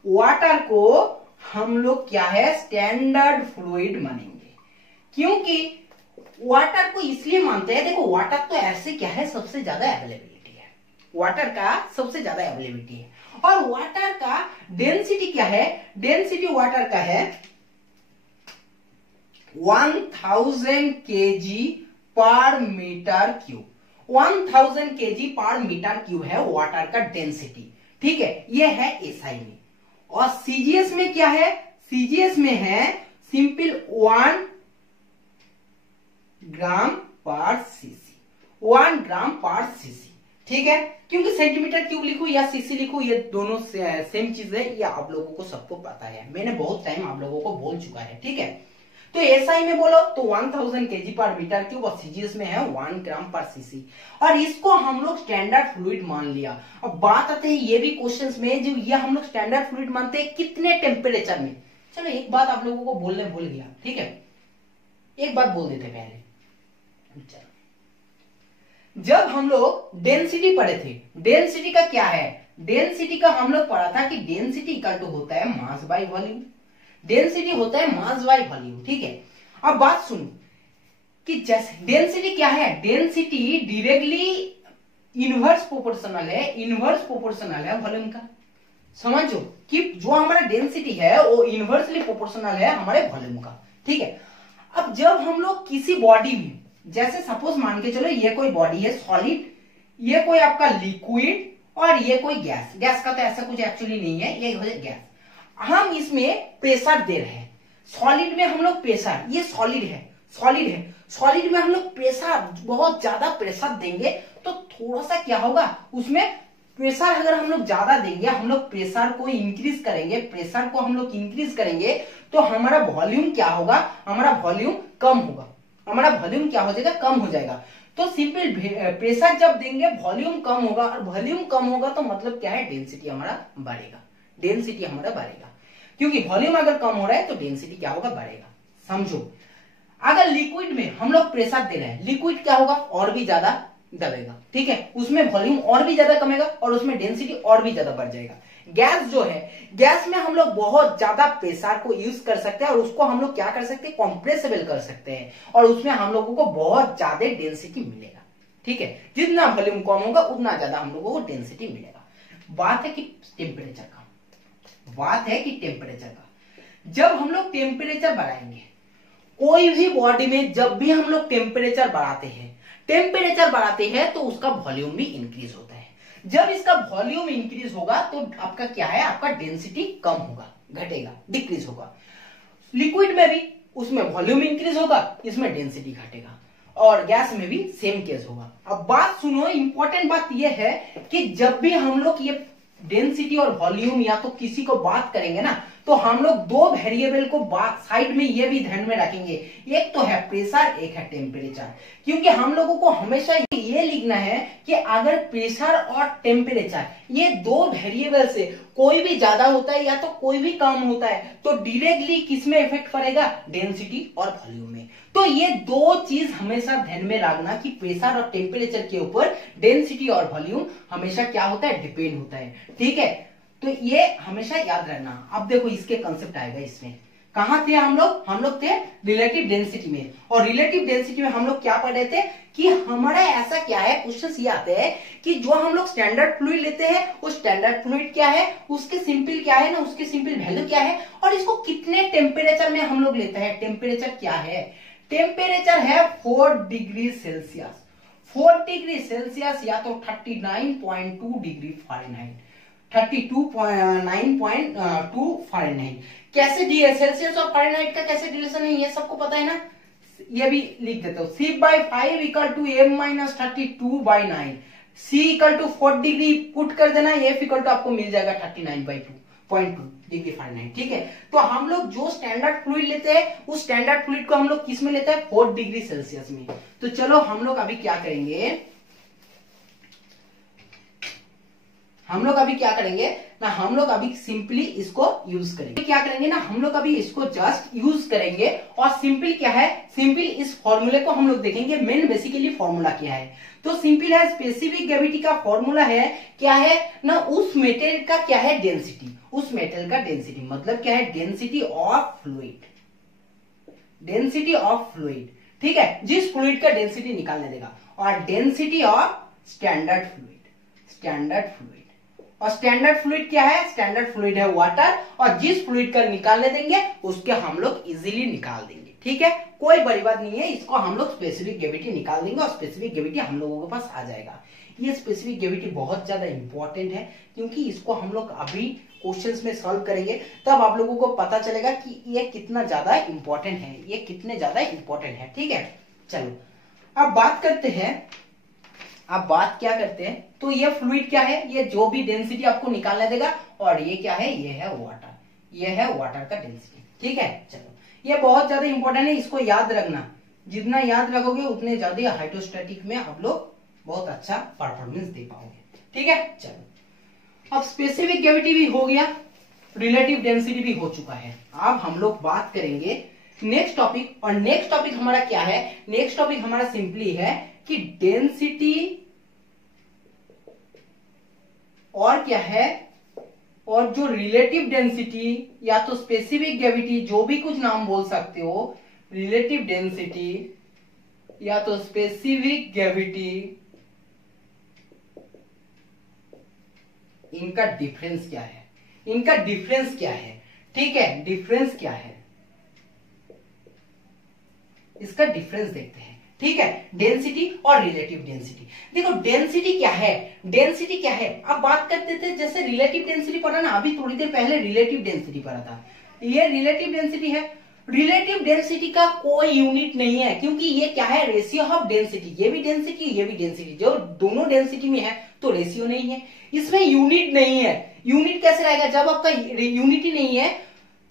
वाटर को हम लोग क्या है स्टैंडर्ड फ्लूइड मानेंगे, क्योंकि वाटर को इसलिए मानते हैं, देखो वाटर तो ऐसे क्या है सबसे ज्यादा अवेलेबिलिटी है, वाटर का सबसे ज्यादा अवेलेबिलिटी है, और वाटर का डेंसिटी क्या है, डेंसिटी वाटर का है 1000 kg पर मीटर क्यूब, 1000 kg पर मीटर क्यूब है वाटर का डेंसिटी, ठीक है, ये है एसआई में। और सीजीएस में क्या है, सीजीएस में है सिंपल 1 ग्राम पर सीसी, 1 ग्राम पर सीसी, ठीक है, क्योंकि सेंटीमीटर क्यूब लिखूं या सीसी लिखूं ये दोनों सेम चीज है, ये आप लोगों को सबको पता है, मैंने बहुत टाइम आप लोगों को बोल चुका है, ठीक है। तो एसआई में बोलो तो 1000 kg पर मीटर क्यूब और सीजीएस में है 1 ग्राम पर सीसी, और इसको हम लोग स्टैंडर्ड फ्लूइड मान लिया। अब बात आते है ये भी क्वेश्चंस में, जो ये हम लोग स्टैंडर्ड फ्लूइड मानते हैं कितने टेम्परेचर में। चलो एक बात आप लोगों को बोलने भूल गया, ठीक है, एक बात बोल देते पहले, जब हम लोग डेंसिटी पढ़े थे, डेंसिटी का क्या है, डेंसिटी का हम लोग पढ़ा था कि डेंसिटी इक्वल टू होता है मास बाय वॉल्यूम, डेंसिटी होता है मास बाय वॉल्यूम, ठीक है। अब बात सुनो कि जैसे डेंसिटी क्या है, डेंसिटी डायरेक्टली इनवर्स प्रोपोर्शनल है वॉल्यूम का, समझो कि जो हमारा डेंसिटी है वो इनवर्सली प्रोपोर्शनल है हमारे वॉल्यूम का, ठीक है। अब जब हम लोग किसी बॉडी में, जैसे सपोज मान के चलो ये कोई बॉडी है सॉलिड, ये कोई आपका लिक्विड और ये कोई गैस का तो ऐसा कुछ एक्चुअली नहीं है, ये हो जाए गैस, हम इसमें प्रेशर दे रहे हैं, सॉलिड में हम लोग प्रेशर, ये सॉलिड है, सॉलिड में हम लोग प्रेशर बहुत ज्यादा प्रेशर देंगे तो थोड़ा सा क्या होगा, उसमें प्रेशर अगर हम लोग ज्यादा देंगे, हम लोग प्रेशर को इंक्रीज करेंगे, प्रेशर को हम लोग इंक्रीज करेंगे तो हमारा वॉल्यूम क्या होगा, हमारा वॉल्यूम कम होगा, हमारा वॉल्यूम क्या हो जाएगा, कम हो जाएगा। तो सिंपल प्रेशर जब देंगे वॉल्यूम कम होगा, और वॉल्यूम कम होगा तो मतलब क्या है, डेंसिटी हमारा बढ़ेगा, डेंसिटी हमारा बढ़ेगा, क्योंकि वॉल्यूम अगर कम हो रहा है तो डेंसिटी क्या होगा, बढ़ेगा। समझो, अगर लिक्विड में हम लोग प्रेशर दे रहे हैं, लिक्विड क्या होगा, और भी ज्यादा दबेगा, ठीक है, उसमें वॉल्यूम और भी ज्यादा कमेगा और उसमें डेंसिटी और भी ज्यादा बढ़ जाएगा। गैस जो है, गैस में हम लोग बहुत ज्यादा प्रेशर को यूज कर सकते हैं और उसको हम लोग क्या कर सकते हैं, कॉम्प्रेसिबल कर सकते हैं, और उसमें हम लोगों को बहुत ज्यादा डेंसिटी मिलेगा, ठीक है, जितना वॉल्यूम कम होगा उतना ज्यादा हम लोगों को डेंसिटी मिलेगा। बात है कि टेम्परेचर का, बात है कि टेम्परेचर का, जब हम लोग टेम्परेचर बढ़ाएंगे, कोई भी बॉडी में जब भी हम लोग टेम्परेचर बढ़ाते हैं, टेम्परेचर बढ़ाते हैं तो उसका वॉल्यूम भी इंक्रीज होता है। जब इसका वॉल्यूम इंक्रीज होगा तो आपका क्या है, आपका डेंसिटी कम होगा, घटेगा, डिक्रीज होगा। लिक्विड में भी उसमें वॉल्यूम इंक्रीज होगा, इसमें डेंसिटी घटेगा, और गैस में भी सेम केस होगा। अब बात सुनो, इंपॉर्टेंट बात यह है कि जब भी हम लोग ये डेंसिटी और वॉल्यूम या तो किसी को बात करेंगे ना, तो हम लोग दो वेरिएबल को साइड में ये भी ध्यान में रखेंगे, एक तो है प्रेशर, एक है टेम्परेचर, क्योंकि हम लोगों को हमेशा ये लिखना है कि अगर प्रेशर और टेम्परेचर ये दो वेरिएबल से कोई भी ज्यादा होता है या तो कोई भी कम होता है तो डायरेक्टली किसमें इफेक्ट पड़ेगा, डेंसिटी और वॉल्यूम में। तो ये दो चीज हमेशा ध्यान में रखना कि प्रेशर और टेम्परेचर के ऊपर डेंसिटी और वॉल्यूम हमेशा क्या होता है, डिपेंड होता है, ठीक है। तो ये हमेशा याद रखना। अब देखो इसके कंसेप्ट आएगा, इसमें कहां थे हम लोग थे रिलेटिव डेंसिटी में, और रिलेटिव डेंसिटी में हम लोग क्या पढ़ रहे थे कि हमारा ऐसा क्या है, क्वेश्चन ये आते हैं कि जो हम लोग स्टैंडर्ड फ्लूइड लेते हैं, वो स्टैंडर्ड फ्लूइड क्या है, उसके सिंपल क्या है ना, उसके सिंपल वैल्यू क्या है, और इसको कितने टेम्परेचर में हम लोग लेते हैं। टेम्परेचर क्या है, टेम्परेचर है 4 डिग्री सेल्सियस, 4 डिग्री सेल्सियस या तो 39.2 डिग्री फ़ारेनहाइट, 32.9.2 फ़ारेनहाइट। कैसे दिए, सेल्सियस और फ़ारेनहाइट का कैसे रिलेशन है ये सबको पता है ना, ये भी लिख देता हूं, C/5 equal to m-32/9, C equal to 4 degree put कर देना, F इक्वल टू आपको मिल जाएगा 39.2 डिग्री फ़ारेनहाइट, ठीक है। तो हम लोग जो स्टैंडर्ड फ्लूइड लेते हैं उस स्टैंडर्ड फ्लूइड को हम लोग किस में लेते हैं, 4 डिग्री सेल्सियस में। तो चलो हम लोग अभी क्या करेंगे, हम लोग अभी क्या करेंगे ना, हम लोग अभी सिंपली इसको यूज करेंगे, क्या करेंगे ना, हम लोग अभी इसको जस्ट यूज करेंगे, और सिंपल क्या है, सिंपल इस फॉर्मूले को हम लोग देखेंगे। मेन बेसिकली फॉर्मूला क्या है, तो सिंपल है, स्पेसिफिक ग्रेविटी का फॉर्मूला है क्या है ना, उस मेटेरियल का क्या है डेंसिटी, उस मेटेरियल का डेंसिटी मतलब क्या है, density of fluid, density of fluid, ठीक है, जिस फ्लूइड का डेंसिटी निकालने देगा, और density of standard fluid, standard fluid, और स्टैंडर्ड फ्लूइड क्या है, स्टैंडर्ड फ्लूइड है वाटर, और जिस फ्लूइड का निकालने देंगे उसके हम लोग इजीली निकाल देंगे, ठीक है, कोई बड़ी बात नहीं है, इसको हम लोग स्पेसिफिक ग्रेविटी निकाल देंगे और स्पेसिफिक ग्रेविटी हम लोगों के पास आ जाएगा। ये स्पेसिफिक ग्रेविटी बहुत ज्यादा इंपॉर्टेंट है, क्योंकि इसको हम लोग अभी क्वेश्चंस में सॉल्व करेंगे, तब आप लोगों को पता चलेगा कि ये कितना ज्यादा इंपॉर्टेंट है, ये कितने ज्यादा इंपॉर्टेंट है, ठीक है। चलो अब बात करते हैं, अब बात क्या करते हैं, तो ये फ्लूइड क्या है, ये जो भी डेंसिटी आपको निकालने देगा, और ये क्या है, ये है वाटर, ये है वाटर का डेंसिटी, ठीक है। चलो ये बहुत ज्यादा इंपॉर्टेंट है, इसको याद रखना, जितना याद रखोगे उतने ज्यादा हाइड्रोस्टैटिक में आप लोग बहुत अच्छा परफॉर्मेंस दे पाओगे, ठीक है। चलो अब स्पेसिफिक ग्रेविटी भी हो गया, रिलेटिव डेंसिटी भी हो चुका है, अब हम लोग बात करेंगे नेक्स्ट टॉपिक, और नेक्स्ट टॉपिक हमारा क्या है, नेक्स्ट टॉपिक हमारा सिंपली है कि डेंसिटी और क्या है, और जो रिलेटिव डेंसिटी या तो स्पेसिफिक ग्रेविटी, जो भी कुछ नाम बोल सकते हो, रिलेटिव डेंसिटी या तो स्पेसिफिक ग्रेविटी, इनका डिफरेंस क्या है, इनका डिफरेंस क्या है, ठीक है, डिफरेंस क्या है, इसका डिफरेंस देखते हैं, ठीक है। डेंसिटी और रिलेटिव डेंसिटी, देखो डेंसिटी क्या है, डेंसिटी क्या है, अब बात करते थे, जैसे रिलेटिव डेंसिटी पढ़ा ना, अभी थोड़ी देर पहले रिलेटिव डेंसिटी पढ़ा था, ये रिलेटिव डेंसिटी है, रिलेटिव डेंसिटी का कोई यूनिट नहीं है, क्योंकि ये क्या है, रेशियो ऑफ डेंसिटी, ये भी डेंसिटी ये भी डेंसिटी, जो दोनों डेंसिटी में है तो रेशियो नहीं है, इसमें यूनिट नहीं है। यूनिट कैसे रहेगा, जब आपका यूनिट ही नहीं है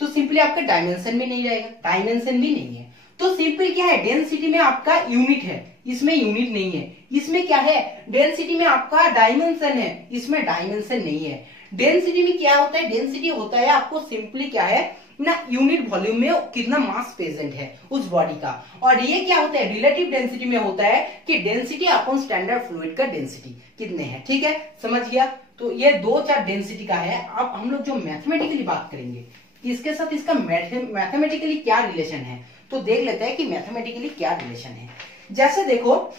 तो सिंपली आपका डायमेंशन भी नहीं रहेगा, डायमेंशन भी नहीं है। तो सिंपल क्या है, डेंसिटी में आपका यूनिट है, इसमें यूनिट नहीं है। इसमें क्या है, डेंसिटी में आपका डायमेंशन है, इसमें डायमेंशन नहीं है। डेंसिटी में क्या होता है, डेंसिटी होता है आपको सिंपली क्या है ना, यूनिट वॉल्यूम में कितना मास प्रेजेंट है उस बॉडी का। और ये क्या होता है, रिलेटिव डेंसिटी में होता है कि डेंसिटी अपॉन स्टैंडर्ड फ्लूइड का डेंसिटी कितने हैं। ठीक है, समझ गया। तो ये 2-4 डेंसिटी का है। अब हम लोग जो मैथमेटिकली बात करेंगे इसके साथ इसका मैथमेटिकली क्या रिलेशन है, तो देख लेते हैं कि मैथमेटिकली क्या रिलेशन है। जैसे देखो,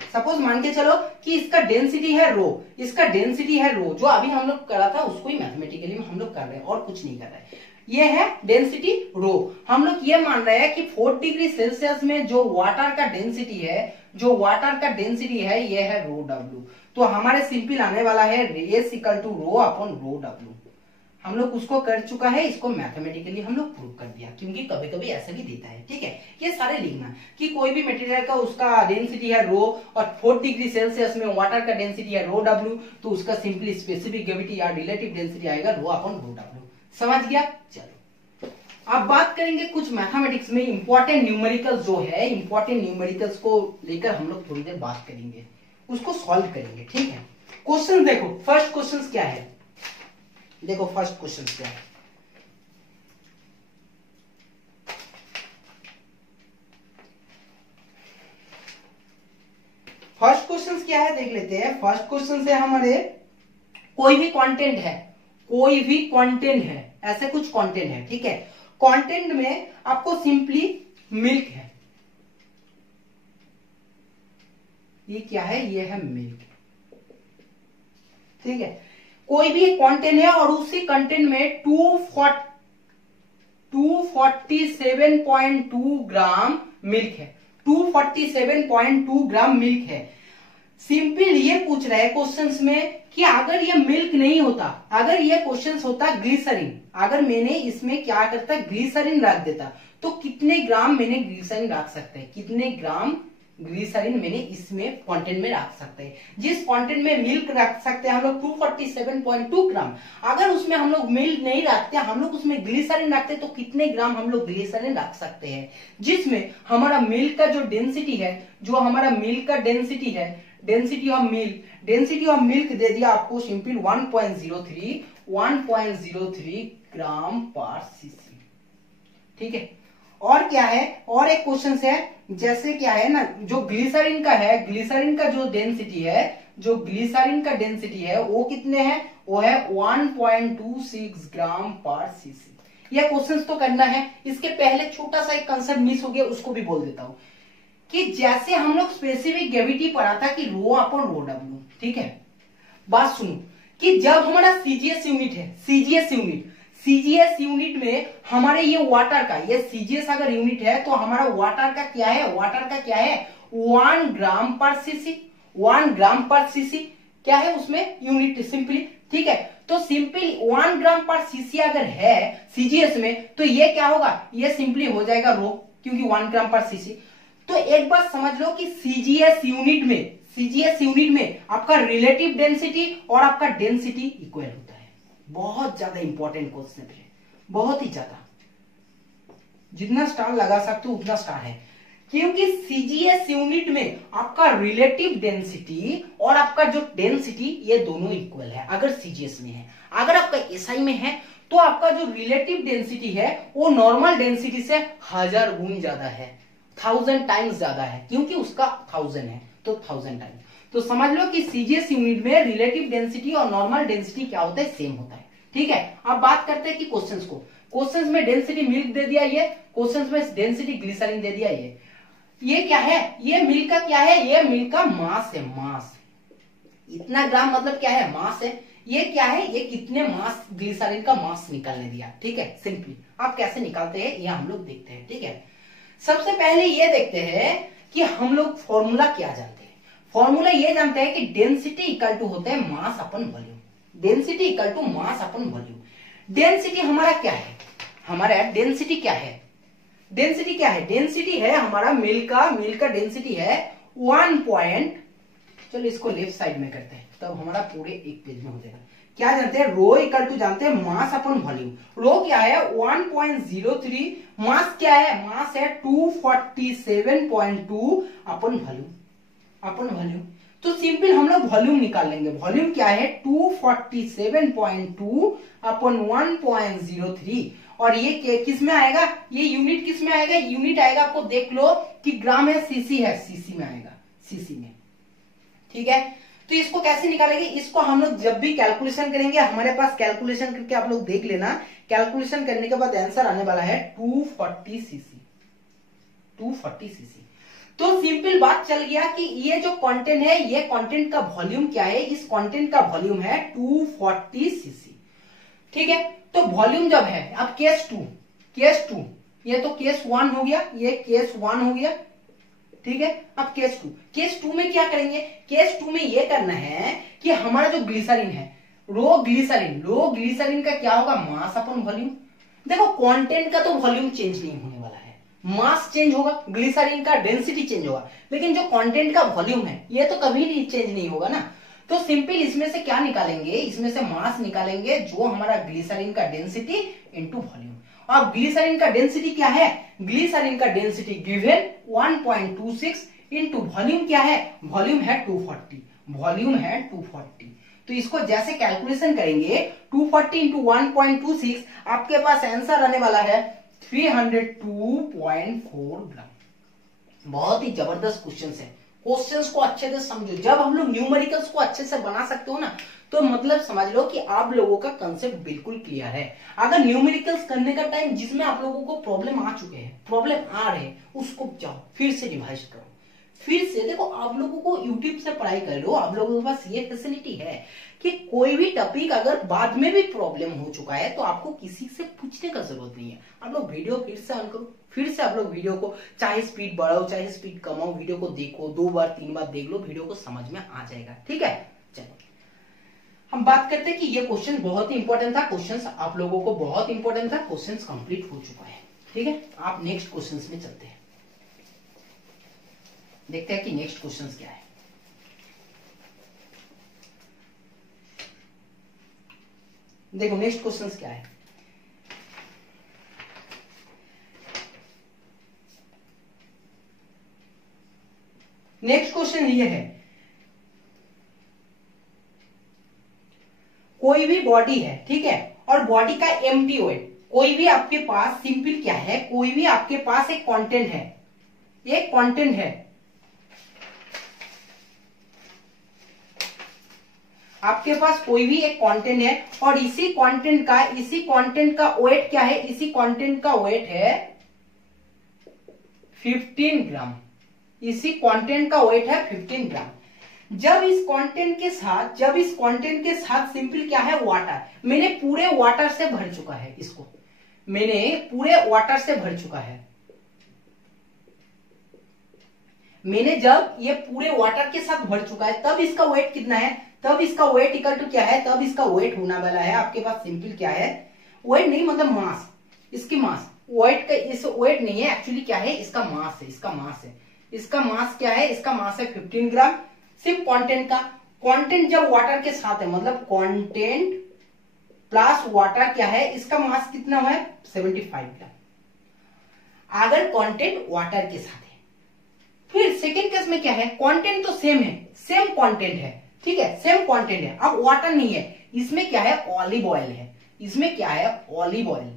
सपोज मान के चलो कि इसका डेंसिटी है रो, इसका डेंसिटी है रो, जो अभी हम लोग करा था उसको ही मैथमेटिकली हम लोग कर रहे हैं और कुछ नहीं कर रहे हैं। ये है डेंसिटी रो। हम लोग ये मान रहे हैं कि 4 डिग्री सेल्सियस में जो वाटर का डेंसिटी है, जो वाटर का डेंसिटी है ये है रो डब्ल्यू। तो हमारे सिंपल आने वाला है S equal to rho upon rho W. हम लोग उसको कर चुका है, इसको मैथमेटिकली हम लोग प्रूव कर दिया, क्योंकि कभी कभी ऐसा भी देता है। ठीक है, ये सारे लिखना कि कोई भी मटेरियल का उसका डेंसिटी है रो और 4 डिग्री सेल्सियस में वाटर का डेंसिटी है रो डब्ल्यू, तो उसका सिंपली स्पेसिफिक ग्रेविटी या रिलेटिव डेंसिटी आएगा रो अपॉन रो डब्ल्यू। समझ गया। चलो अब बात करेंगे कुछ मैथमेटिक्स में इंपॉर्टेंट न्यूमेरिकल्स जो है, इंपॉर्टेंट न्यूमेरिकल्स को लेकर हम लोग थोड़ी देर बात करेंगे, उसको सॉल्व करेंगे। ठीक है, क्वेश्चन देखो, फर्स्ट क्वेश्चन क्या है, देखो फर्स्ट क्वेश्चन क्या है। फर्स्ट क्वेश्चन क्या है देख लेते हैं। फर्स्ट क्वेश्चन से हमारे कोई भी कंटेंट है, कोई भी कंटेंट है, ऐसे कुछ कंटेंट है। ठीक है, कंटेंट में आपको सिंपली मिल्क है, ये क्या है, ये है मिल्क। ठीक है, कोई भी कंटेंट है और उसी कंटेंट में 247.2 ग्राम मिल्क है, 247.2 ग्राम मिल्क है। सिंपल ये पूछ रहा है क्वेश्चंस में कि अगर ये मिल्क नहीं होता, अगर ये क्वेश्चंस होता ग्लिसरीन, अगर मैंने इसमें क्या करता ग्लिसरीन रख देता, तो कितने ग्राम मैंने ग्लिसरीन रख सकते हैं, कितने ग्राम ग्लिसरीन मैंने इसमें कंटेंट में रख सकते हैं। जिस कंटेंट में मिल्क रख सकते हैं हम लोग 247.2 ग्राम, अगर उसमें हम लोग मिल्क नहीं रखते, हम लोग उसमें ग्लिसरीन रखते, तो कितने ग्राम हम लोग ग्लिसरीन रख सकते हैं, जिसमें हमारा मिल्क का जो डेंसिटी है, जो हमारा मिल्क का डेंसिटी है, डेंसिटी ऑफ मिल्क दे दिया आपको सिंपल 1.03 ग्राम पर सीसी। ठीक है, और क्या है, और एक क्वेश्चन है, जैसे क्या है ना, जो ग्लिसरीन का है, ग्लिसरीन का जो डेंसिटी है, जो ग्लिसरीन का डेंसिटी है वो कितने हैं, वो है 1.26 ग्राम पर सीसी। ये क्वेश्चन तो करना है। इसके पहले छोटा सा एक कंसेप्ट मिस हो गया, उसको भी बोल देता हूं कि जैसे हम लोग स्पेसिफिक ग्रेविटी पढ़ा था कि रो अपॉन रो डब्ल्यू। ठीक है, बात सुनो कि जब हमारा सीजीएस यूनिट है, सीजीएस यूनिट में हमारे ये वाटर का, ये सीजीएस अगर यूनिट है तो हमारा वाटर का क्या है, वाटर का क्या है 1 ग्राम पर सीसी, 1 ग्राम पर सीसी क्या है उसमें यूनिट सिंपली। ठीक है, तो सिंपली 1 ग्राम पर सीसी अगर है सीजीएस में, तो ये क्या होगा, ये सिंपली हो जाएगा रो, क्योंकि 1 ग्राम पर सीसी। तो एक बात समझ लो कि सीजीएस यूनिट में आपका रिलेटिव डेंसिटी और आपका डेंसिटी इक्वल होता है। बहुत ज्यादा इंपॉर्टेंट क्वेश्चन है, बहुत ही ज्यादा, जितना स्टार लगा सकते हो उतना स्टार है, क्योंकि सीजीएस यूनिट में आपका रिलेटिव डेंसिटी और आपका जो डेंसिटी ये दोनों इक्वल है अगर सीजीएस में है। अगर आपका एसआई में है तो आपका जो रिलेटिव डेंसिटी है वो नॉर्मल डेंसिटी से 1000 गुण ज्यादा है, 1000 टाइम्स ज्यादा है, क्योंकि उसका 1000 है तो 1000 टाइम्स। तो समझ लो कि सीजीएस यूनिट में रिलेटिव डेंसिटी और नॉर्मल डेंसिटी क्या होता है, सेम होता है। ठीक है, अब बात करते हैं कि क्वेश्चंस को। क्वेश्चंस में डेंसिटी मिल्क दे दिया, ये क्वेश्चंस में डेंसिटी ग्लिसरीन दे दिया। ये क्या है, ये मिल्क का क्या है, ये मिल्क का मास है, मास। इतना ग्राम मतलब क्या है, मास है। ये क्या है, ये कितने मास ग्लिसरीन का मास निकालने दिया। ठीक है, सिंपली आप कैसे निकालते हैं ये हम लोग देखते हैं। ठीक है, सबसे पहले ये देखते हैं कि हम लोग फॉर्मूला क्या जानते हैं। फॉर्मूला ये जानते हैं कि डेंसिटी इक्वल टू होता है mass upon volume, density equal to mass upon volume. Density हमारा क्या है, हमारा डेंसिटी क्या है, डेंसिटी क्या है, डेंसिटी है हमारा मिल्क का डेंसिटी है 1 पॉइंट, चलो इसको लेफ्ट साइड में करते हैं तब हमारा पूरे एक पेज में हो जाएगा। क्या जानते हैं, रो इक्वल टू जानते हैं मास अपन वॉल्यूम। रो क्या है 1.03, मास क्या है, मास है 247.2 अपन वॉल्यूम। तो सिंपल हम लोग वॉल्यूम निकाल लेंगे। वॉल्यूम क्या है 247.2 अपन 1.03, और ये किस में आएगा, ये यूनिट किस में आएगा, यूनिट आएगा आपको देख लो कि ग्राम है, सीसी है, सीसी में आएगा, सीसी में। ठीक है, तो इसको कैसे निकालेंगे, इसको हम लोग जब भी कैलकुलेशन करेंगे, हमारे पास कैलकुलेशन करके आप लोग देख लेना, कैलकुलेशन करने के बाद आंसर आने वाला है 240 सीसी। तो सिंपल बात चल गया कि ये जो कंटेंट है, ये कंटेंट का वॉल्यूम क्या है, इस कंटेंट का वॉल्यूम है 240 सीसी। ठीक है, तो वॉल्यूम जब है, अब केस टू, ये तो केस 1 हो गया, ये केस 1 हो गया। ठीक है, अब केस टू में क्या करेंगे, केस 2 में ये करना है कि हमारा जो ग्लिसरीन है, रो ग्लिसरीन का क्या होगा, मास अपन वॉल्यूम। देखो कंटेंट का तो वॉल्यूम चेंज नहीं होने वाला है, मास चेंज होगा, ग्लिसरीन का डेंसिटी चेंज होगा, लेकिन जो कंटेंट का वॉल्यूम है ये तो कभी नहीं चेंज नहीं होगा ना। तो सिंपल इसमें से क्या निकालेंगे, इसमें से मास निकालेंगे, जो हमारा ग्लिसरीन का डेंसिटी इनटू वॉल्यूम। और ग्लिसरीन का डेंसिटी क्या है, ग्लिसरीन का डेंसिटी गिवन 1.26 इनटू वॉल्यूम क्या है, वॉल्यूम है 240। तो इसको जैसे कैलकुलेशन करेंगे 240 इंटू 1.26, आपके पास आंसर आने वाला है 302.4 ग्राम। बहुत ही जबरदस्त क्वेश्चन है, क्वेश्चंस को अच्छे से समझो। जब हम लोग न्यूमेरिकल्स को अच्छे से बना सकते हो ना, तो मतलब समझ लो कि आप लोगों का कंसेप्ट बिल्कुल क्लियर है। अगर न्यूमेरिकल्स करने का टाइम जिसमें आप लोगों को प्रॉब्लम आ चुके हैं, प्रॉब्लम आ रहे हैं, उसको जाओ फिर से रिवाइज करो, फिर से देखो। आप लोगों को यूट्यूब से पढ़ाई कर लो, आप लोगों के पास ये फैसिलिटी है कि कोई भी टॉपिक अगर बाद में भी प्रॉब्लम हो चुका है तो आपको किसी से पूछने का जरूरत नहीं है। आप लोग वीडियो फिर से ऑन करो, फिर से आप लोग वीडियो को चाहे स्पीड बढ़ाओ चाहे स्पीड कमाओ, वीडियो को देखो, 2 बार 3 बार देख लो, वीडियो को समझ में आ जाएगा। ठीक है, चलो हम बात करते हैं कि ये क्वेश्चन बहुत ही इंपॉर्टेंट था, क्वेश्चन आप लोगों को बहुत इंपॉर्टेंट था, क्वेश्चन कंप्लीट हो चुका है। ठीक है, आप नेक्स्ट क्वेश्चन में चलते हैं, देखते हैं कि नेक्स्ट क्वेश्चन क्या है। देखो नेक्स्ट क्वेश्चन क्या है, नेक्स्ट क्वेश्चन ये है, कोई भी बॉडी है, ठीक है, और बॉडी का एम्प्टी वेट, कोई भी आपके पास सिंपल क्या है, कोई भी आपके पास एक कंटेंट है, एक कंटेंट है, आपके पास कोई भी एक कंटेंट है और इसी कंटेंट का वेट क्या है, इसी कंटेंट का वेट है 15 ग्राम, इसी कंटेंट का वेट है 15 ग्राम। जब इस कंटेंट के साथ सिंपल क्या है, वाटर, मैंने पूरे वाटर से भर चुका है, इसको मैंने पूरे वाटर से भर चुका है, मैंने जब ये पूरे वाटर के साथ भर चुका है, तब इसका वेट कितना है, तब इसका वेट इक्वल टू क्या है, तब इसका वेट होने वाला है आपके पास सिंपल क्या है, वेट नहीं मतलब मास, इसकी मास, वेट का इस वेट नहीं है एक्चुअली क्या है, इसका मास है, इसका मास क्या है, इसका मास है 15 ग्राम। सिर्फ कंटेंट का, कंटेंट जब वाटर के साथ है मतलब कंटेंट प्लस वाटर क्या है, इसका मास कितना हुआ है 75 ग्राम, अगर कंटेंट वाटर के साथ है। फिर सेकेंड केस में क्या है, कंटेंट तो सेम है, सेम कंटेंट है, ठीक है, सेम कंटेंट है, अब वाटर नहीं है, इसमें क्या है ऑलिव ऑयल है, इसमें क्या है ऑलिव ऑयल,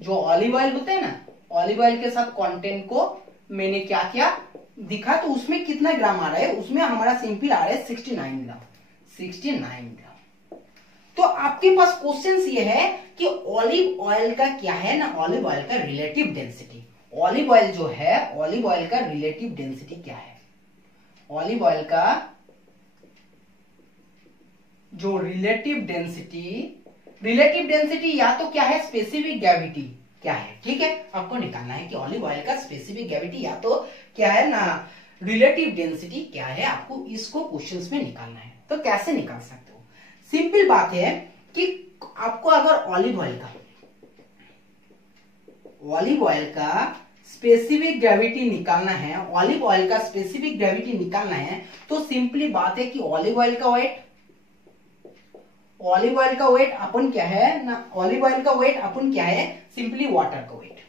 जो ऑलिव ऑयल होते हैं ना, ऑलिव ऑयल के साथ कंटेंट को मैंने क्या किया दिखा, तो उसमें कितना ग्राम आ रहा है, उसमें हमारा सिंपल आ रहा है 69 ग्राम। तो आपके पास क्वेश्चन ये है कि ऑलिव ऑयल का क्या है ना, ऑलिव ऑयल का रिलेटिव डेंसिटी, ऑलिव ऑयल जो है, ऑलिव ऑयल का रिलेटिव डेंसिटी क्या है, ऑलिव ऑयल का जो रिलेटिव डेंसिटी या तो क्या है स्पेसिफिक ग्रेविटी क्या है, ठीक है, आपको निकालना है कि ऑलिव ऑयल का स्पेसिफिक ग्रेविटी या तो क्या है ना, रिलेटिव डेंसिटी क्या है, आपको इसको क्वेश्चंस में निकालना है। तो कैसे निकाल सकते हो, सिंपल बात है कि आपको अगर ऑलिव ऑयल का ऑलिव ऑयल का स्पेसिफिक ग्रेविटी निकालना है, ऑलिव ऑयल का स्पेसिफिक ग्रेविटी निकालना है, तो सिंपली बात है कि ऑलिव ऑयल का वेट अपन क्या है ना, ऑलिव ऑयल का वेट अपन क्या है, सिंपली वाटर का वेट।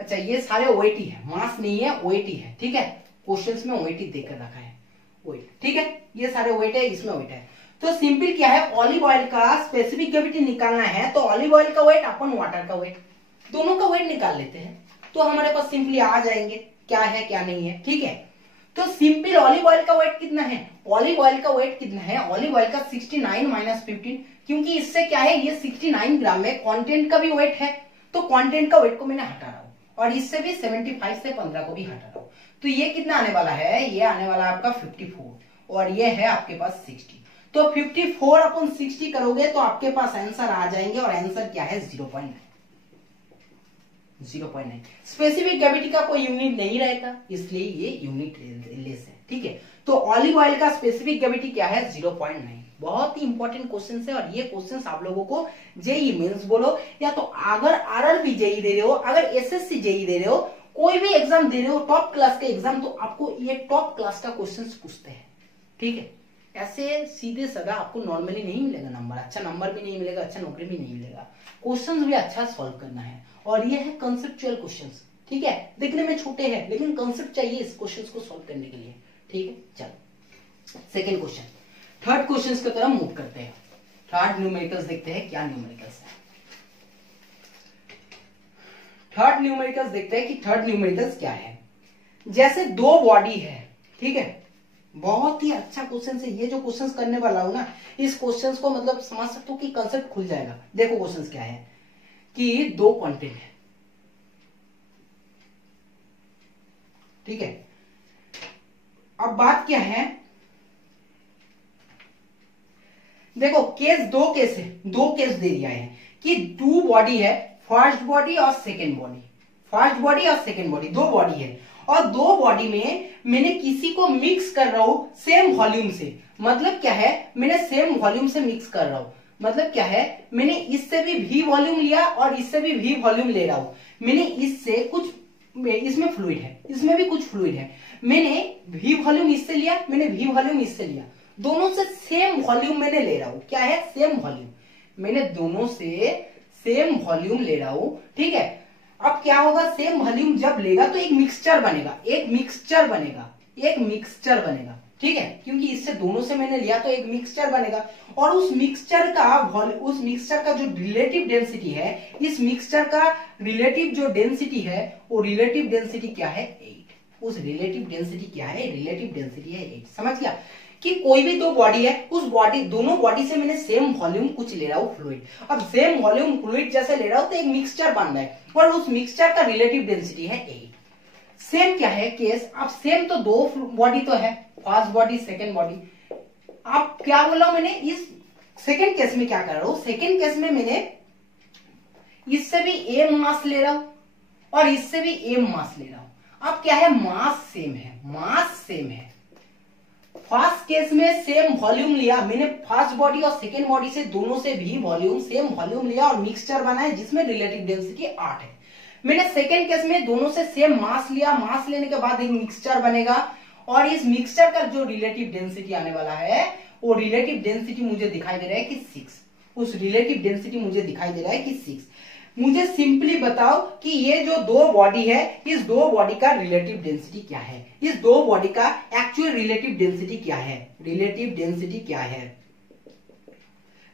अच्छा ये सारे वेट ही है, मास नहीं है, वेट ही है, ठीक है, क्वेश्चंस में वेट ही देकर रखा है, वेट, ठीक है, ये सारे वेट है, इसमें वेट है। तो सिंपल क्या है, ऑलिव ऑयल का स्पेसिफिक ग्रेविटी निकालना है, तो ऑलिव ऑयल का वेट अपन वाटर का वेट, दोनों का वेट निकाल लेते हैं, तो हमारे पास सिंपली आ जाएंगे क्या है क्या नहीं है, ठीक है। तो सिंपल ऑलिव ऑयल का वेट कितना है, ऑलिव ऑयल का वेट कितना है, ऑलिव ऑयल का 69 माइनस 15, क्योंकि इससे क्या है, ये 69 ग्राम में कंटेंट का भी वेट है, तो कंटेंट का वेट को मैंने हटा रहा हूं, और इससे भी 75 से 15 को भी हटा रहा हूं, तो ये कितना आने वाला है, ये आने वाला है आपका 54, और ये है आपके पास 60। तो 54 अपन 60 करोगे तो आपके पास आंसर आ जाएंगे, और आंसर क्या है 0.9। स्पेसिफिक ग्रेविटी का कोई यूनिट नहीं रहता, इसलिए ये यूनिट लेस है, ठीक है। तो ऑलिव ऑयल का स्पेसिफिक ग्रेविटी क्या है 0.9। बहुत ही इंपॉर्टेंट क्वेश्चन है, और ये क्वेश्चन आप लोगों को जेई मेंस बोलो, या तो अगर आरआरबी जेई दे रहे हो, अगर एसएससी जेई दे रहे हो, कोई भी एग्जाम दे रहे हो, टॉप क्लास के एग्जाम, तो आपको ये टॉप क्लास का क्वेश्चन पूछते हैं, ठीक है। ऐसे सीधे साधा आपको नॉर्मली नहीं मिलेगा नंबर, अच्छा नंबर भी नहीं मिलेगा, अच्छा नौकरी भी नहीं मिलेगा, क्वेश्चंस भी अच्छा सॉल्व करना है, और ये है कंसेप्चुअल क्वेश्चंस, ठीक है, दिखने में छोटे हैं लेकिन कंसेप्ट चाहिए इस क्वेश्चंस को सॉल्व करने के लिए, ठीक है। चलो सेकंड क्वेश्चन, थर्ड क्वेश्चन की तरफ मूव करते हैं। थर्ड न्यूमेरिकल्स देखते हैं क्या न्यूमेरिकल्स है। थर्ड न्यूमेरिकल्स देखते हैं कि थर्ड न्यूमेरिकल्स क्या है। जैसे दो बॉडी है, ठीक है, बहुत ही अच्छा क्वेश्चन है ये, जो क्वेश्चंस करने वाला हूं ना, इस क्वेश्चंस को मतलब समझ सकते हो कि कंसेप्ट खुल जाएगा। देखो क्वेश्चंस क्या है कि दो कंटेंट है, ठीक है। अब बात क्या है, देखो केस दो केस है, दो केस दे दिया है कि टू बॉडी है, फर्स्ट बॉडी और सेकेंड बॉडी, फर्स्ट बॉडी और सेकेंड बॉडी, दो बॉडी है, और दो बॉडी में मैंने किसी को मिक्स कर रहा हूं सेम वॉल्यूम से। मतलब क्या है, मैंने सेम वॉल्यूम से मिक्स कर रहा हूं, मतलब क्या है, मैंने इससे भी वी वॉल्यूम लिया और इससे भी वी वॉल्यूम ले रहा हूं। मैंने इससे कुछ, इसमें फ्लूइड है, इसमें भी कुछ फ्लूइड है, मैंने वी वॉल्यूम इससे लिया, मैंने वी वॉल्यूम इससे लिया, दोनों से सेम वॉल्यूम मैंने ले रहा हूं। क्या है, सेम वॉल्यूम, मैंने दोनों से सेम वॉल्यूम ले रहा हूं, ठीक है। अब क्या होगा, सेम वॉल्यूम जब लेगा तो एक मिक्सचर बनेगा, एक मिक्सचर बनेगा, एक मिक्सचर बनेगा, ठीक है, क्योंकि इससे दोनों से मैंने लिया तो एक मिक्सचर बनेगा, और उस मिक्सचर का जो रिलेटिव डेंसिटी है, इस मिक्सचर का रिलेटिव जो डेंसिटी है, वो रिलेटिव डेंसिटी क्या है 8। उस रिलेटिव डेंसिटी क्या है, रिलेटिव डेंसिटी है 8। समझ गया कि कोई भी दो बॉडी है, उस बॉडी, दोनों बॉडी से मैंने सेम वॉल्यूम कुछ ले रहा हूं फ्लूइड। अब सेम वॉल्यूम फ्लूइड जैसे ले रहा हूं तो एक मिक्सचर बन रहा है, और उस मिक्सचर का रिलेटिव डेंसिटी है 8। सेम क्या है केस, अब सेम तो दो बॉडी तो है, फर्स्ट बॉडी सेकेंड बॉडी। अब क्या बोला मैंने, इस सेकेंड केस में क्या कर रहा हूं, सेकेंड केस में मैंने इससे भी एम मास ले रहा हूं और इससे भी एम मास ले रहा हूं। अब क्या है, मास सेम है, मास सेम है। फर्स्ट केस में सेम वॉल्यूम लिया मैंने, फर्स्ट बॉडी और सेकेंड बॉडी से, दोनों से भी वॉल्यूम सेम वॉल्यूम लिया और मिक्सचर बनाया जिसमें रिलेटिव डेंसिटी 8 है। मैंने सेकेंड केस में दोनों से सेम मास लिया, मास लेने के बाद एक मिक्सचर बनेगा, और इस मिक्सचर का जो रिलेटिव डेंसिटी आने वाला है, वो रिलेटिव डेंसिटी मुझे दिखाई दे रहा है कि 6। उस रिलेटिव डेंसिटी मुझे दिखाई दे रहा है कि 6। मुझे सिंपली बताओ कि ये जो दो बॉडी है, इस दो बॉडी का रिलेटिव डेंसिटी क्या है, इस दो बॉडी का एक्चुअल रिलेटिव डेंसिटी क्या है, रिलेटिव डेंसिटी क्या है,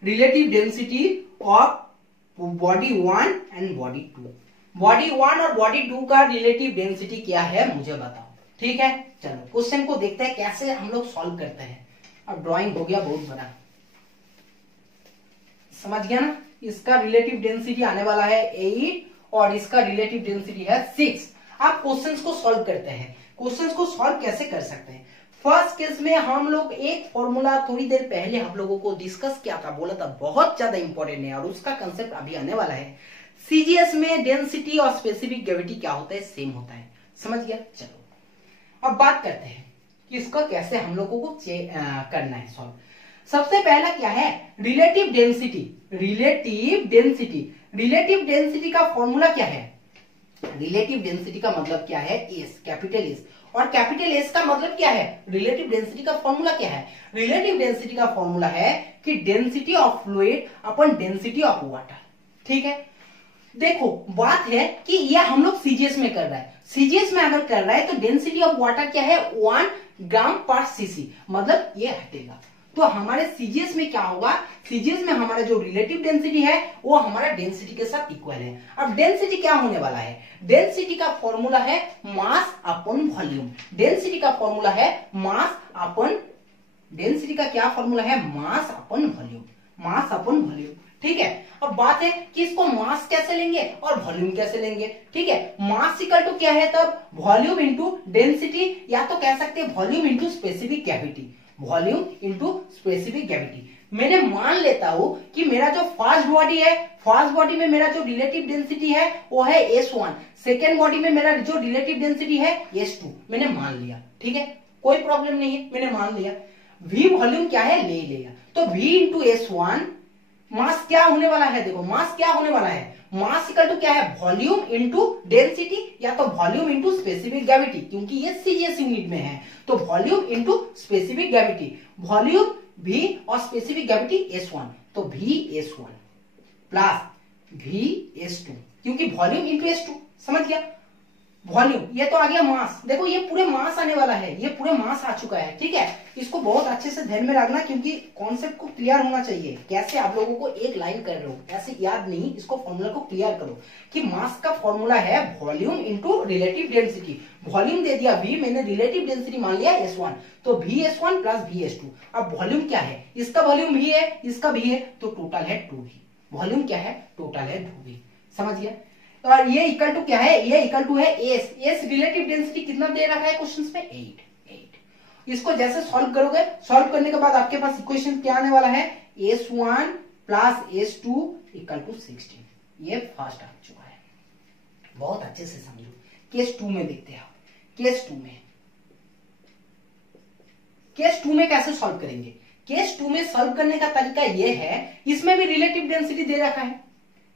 relative density of body 1 and body 2। Body 1 और बॉडी 2 का रिलेटिव डेंसिटी क्या है मुझे बताओ, ठीक है। चलो क्वेश्चन को देखते हैं कैसे हम लोग सॉल्व करते हैं। अब ड्राइंग हो गया बहुत बड़ा, समझ गया ना। इसका रिलेटिव डेंसिटी आने वाला है 8 और इसका रिलेटिव डेंसिटी है 6। आप क्वेश्चंस को सॉल्व करते हैं। क्वेश्चंस को सॉल्व कैसे कर सकते हैं, फर्स्ट केस में हम लोग एक फॉर्मूला थोड़ी देर पहले हम लोगों को डिस्कस किया था, बोला था बहुत ज्यादा इंपॉर्टेंट है, और उसका कंसेप्ट अभी आने वाला है। सीजीएस में डेंसिटी और स्पेसिफिक ग्रेविटी क्या होता है, सेम होता है, समझ गया। चलो अब बात करते हैं कि इसका कैसे हम लोगों को करना है सॉल्व। सबसे पहला क्या है, relative density. Relative density, relative density का फॉर्मूला क्या है? रिलेटिव डेंसिटी का मतलब क्या है? S, capital S. और कैपिटल एस का मतलब क्या है? रिलेटिव डेंसिटी का फॉर्मूला क्या है? रिलेटिव डेंसिटी का फॉर्मूला है कि density of fluid upon density of water. ठीक है, देखो बात है कि यह हम लोग सीजीएस में कर रहा है। सीजीएस में अगर कर रहा है तो डेंसिटी ऑफ वाटर क्या है? 1 ग्राम पर सीसी, मतलब ये हटेगा। तो हमारे सीजीएस में क्या होगा? सीजीएस में हमारा जो रिलेटिव डेंसिटी है वो हमारा डेंसिटी के साथ इक्वल है। अब डेंसिटी क्या होने वाला है? डेंसिटी का फॉर्मूला है मास अपॉन वॉल्यूम। डेंसिटी का फॉर्मूला है मास अपॉन, डेंसिटी का क्या फॉर्मूला है? Mass upon volume, mass upon volume. ठीक है, अब बात है कि इसको मास कैसे लेंगे और वॉल्यूम कैसे लेंगे। ठीक है, मास इक्वल टू क्या है तब? वॉल्यूम इंटू डेंसिटी, या तो कह सकते हैं volume into specific gravity, volume into specific gravity. मैंने मान लेता हूं कि मेरा जो फर्स्ट बॉडी है, फर्स्ट बॉडी में मेरा जो रिलेटिव डेंसिटी है वो है S1, सेकेंड बॉडी में मेरा जो रिलेटिव डेंसिटी है S2, मैंने मान लिया। ठीक है, कोई प्रॉब्लम नहीं है, मैंने मान लिया। V वॉल्यूम क्या है? ले लिया। तो V इंटू S1, मास क्या होने वाला है? देखो मास क्या होने वाला है? मास इक्वल टू क्या है? वॉल्यूम इंटू डेंसिटी, या तो वॉल्यूम इंटू स्पेसिफिक ग्रेविटी, क्योंकि ये सीजीएस यूनिट में है। तो volume into specific gravity, volume V और स्पेसिफिक ग्रेविटी S1, तो VS1 प्लस VS2, क्योंकि वॉल्यूम इंटू S2, समझ गया? वॉल्यूम, ये तो आ गया मास। देखो ये पूरे मास आने वाला है, ये पूरे मास आ चुका है। ठीक है, इसको बहुत अच्छे से ध्यान में रखना, क्योंकि कॉन्सेप्ट को क्लियर होना चाहिए। कैसे आप लोगों को एक लाइन कर रहे हो ऐसे याद नहीं, इसको फॉर्मूला को क्लियर करो कि मास का फॉर्मूला है volume into relative density. Volume दे दिया V, मैंने रिलेटिव डेंसिटी मान लिया S1, तो VS1 प्लस VS2। अब वॉल्यूम क्या है? इसका वॉल्यूम V है, इसका V है, तो टोटल है 2V। वॉल्यूम क्या है? टोटल है 2V। समझ गया? और ये इक्वल टू क्या है? ये इक्वल टू है एस। एस रिलेटिव डेंसिटी कितना दे रखा है क्वेश्चन में? 8। इसको जैसे सॉल्व करोगे, सॉल्व करने के बाद आपके पास इक्वेशन क्या आने वाला है? S1 plus S2 equal to 16। ये फर्स्ट आ चुका है। बहुत अच्छे से समझो। केस 2 में देखते हैं। केस 2 में, केस 2 में कैसे सॉल्व करेंगे? केस 2 में सॉल्व करने का तरीका यह है, इसमें भी रिलेटिव डेंसिटी दे रखा है,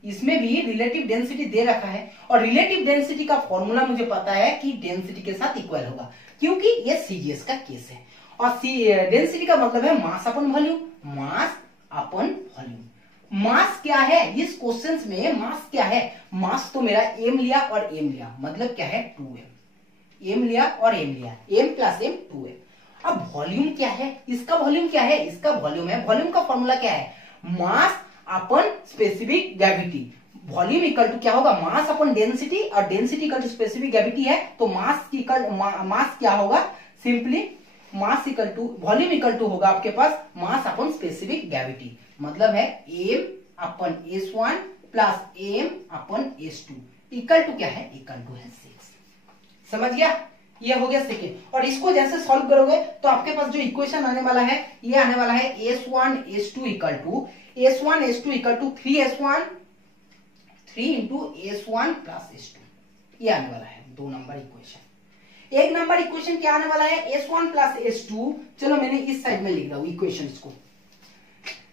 इसमें भी रिलेटिव डेंसिटी दे रखा है, और रिलेटिव डेंसिटी का फॉर्मूला मुझे पता है कि डेंसिटी के साथ इक्वल होगा, क्योंकि ये सीजीएस का केस है। और डेंसिटी का मतलब है mass upon volume, mass upon volume. Mass क्या है इस क्वेश्चन में? मास क्या है? मास तो मेरा m लिया और m लिया, मतलब क्या है? 2m। m लिया और m लिया, m प्लस m 2m। अब वॉल्यूम क्या है? इसका वॉल्यूम क्या है? इसका वॉल्यूम है, वॉल्यूम का फॉर्मूला क्या है? Mass upon specific gravity. Volume equal to क्या होगा? मास अपन डेंसिटी, और density equal to specific gravity है, तो मास की मास क्या होगा? Simply mass equal to volume equal to होगा आपके पास मास अपन स्पेसिफिक ग्रेविटी, मतलब है m upon S1 plus m upon S2 equal to क्या है? इक्वल टू है 6। समझ गया? ये हो गया सेकेंड। और इसको जैसे सॉल्व करोगे तो आपके पास जो इक्वेशन आने वाला है, ये आने वाला है S1 S2 equal to S1 S2 equal to 3S1 3 into S1 plus S2। ये आने वाला है 2 नंबर इक्वेशन। 1 नंबर इक्वेशन क्या आने वाला है? S1 plus S2। चलो मैंने इस साइड में लिख रहा हूं इक्वेशन को।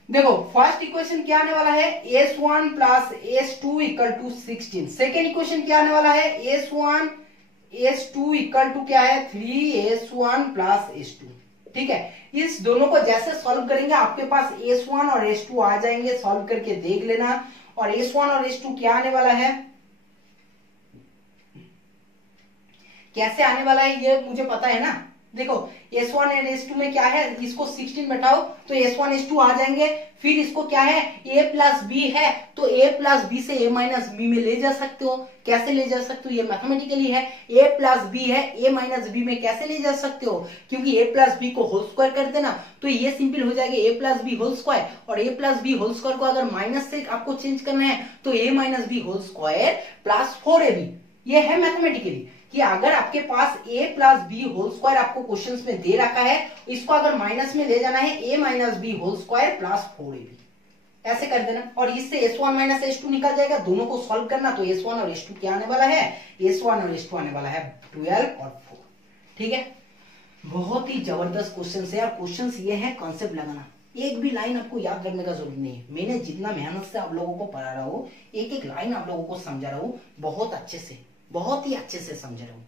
देखो फर्स्ट इक्वेशन क्या आने वाला है? S1 plus S2 equal to 16। Second equation क्या आने वाला है? S1 S2 इक्वल टू क्या है? 3S1 plus S2। ठीक है, इस दोनों को जैसे सॉल्व करेंगे आपके पास S1 और S2 आ जाएंगे। सॉल्व करके देख लेना। और S1 और S2 क्या आने वाला है, कैसे आने वाला है ये मुझे पता है ना। देखो S1 और S2 में क्या है, इसको 16 बैठाओ तो S1 S2 आ जाएंगे। फिर इसको क्या है? A प्लस B है, तो A प्लस B से A माइनस B में ले जा सकते हो। कैसे ले जा सकते हो? ये मैथमेटिकली है। A प्लस B है, A माइनस B में कैसे ले जा सकते हो? क्योंकि A प्लस B को होल स्क्वायर कर देना तो ये सिंपल हो जाएगा A plus B whole square. और A plus B whole square को अगर माइनस से आपको चेंज करना है तो A minus B whole square plus 4AB। ये है मैथमेटिकली कि अगर आपके पास a plus B whole square आपको क्वेश्चंस में दे रखा है, इसको अगर माइनस में ले जाना है a minus B whole square plus 4ab, ऐसे कर देना। और इससे S1 माइनस S2 निकल जाएगा। दोनों को सॉल्व करना तो S1 और S2 क्या आने वाला है? S1 और S2 आने वाला है 12 और 4। ठीक है, बहुत ही जबरदस्त क्वेश्चन है। क्वेश्चन ये है, कॉन्सेप्ट लगाना। एक भी लाइन आपको याद रखने का जरूरत नहीं है। मैंने जितना मेहनत से आप लोगों को पढ़ा रहा हूँ, एक एक लाइन आप लोगों को समझा रहा हूँ, बहुत अच्छे से, बहुत ही अच्छे से समझा रहा हूँ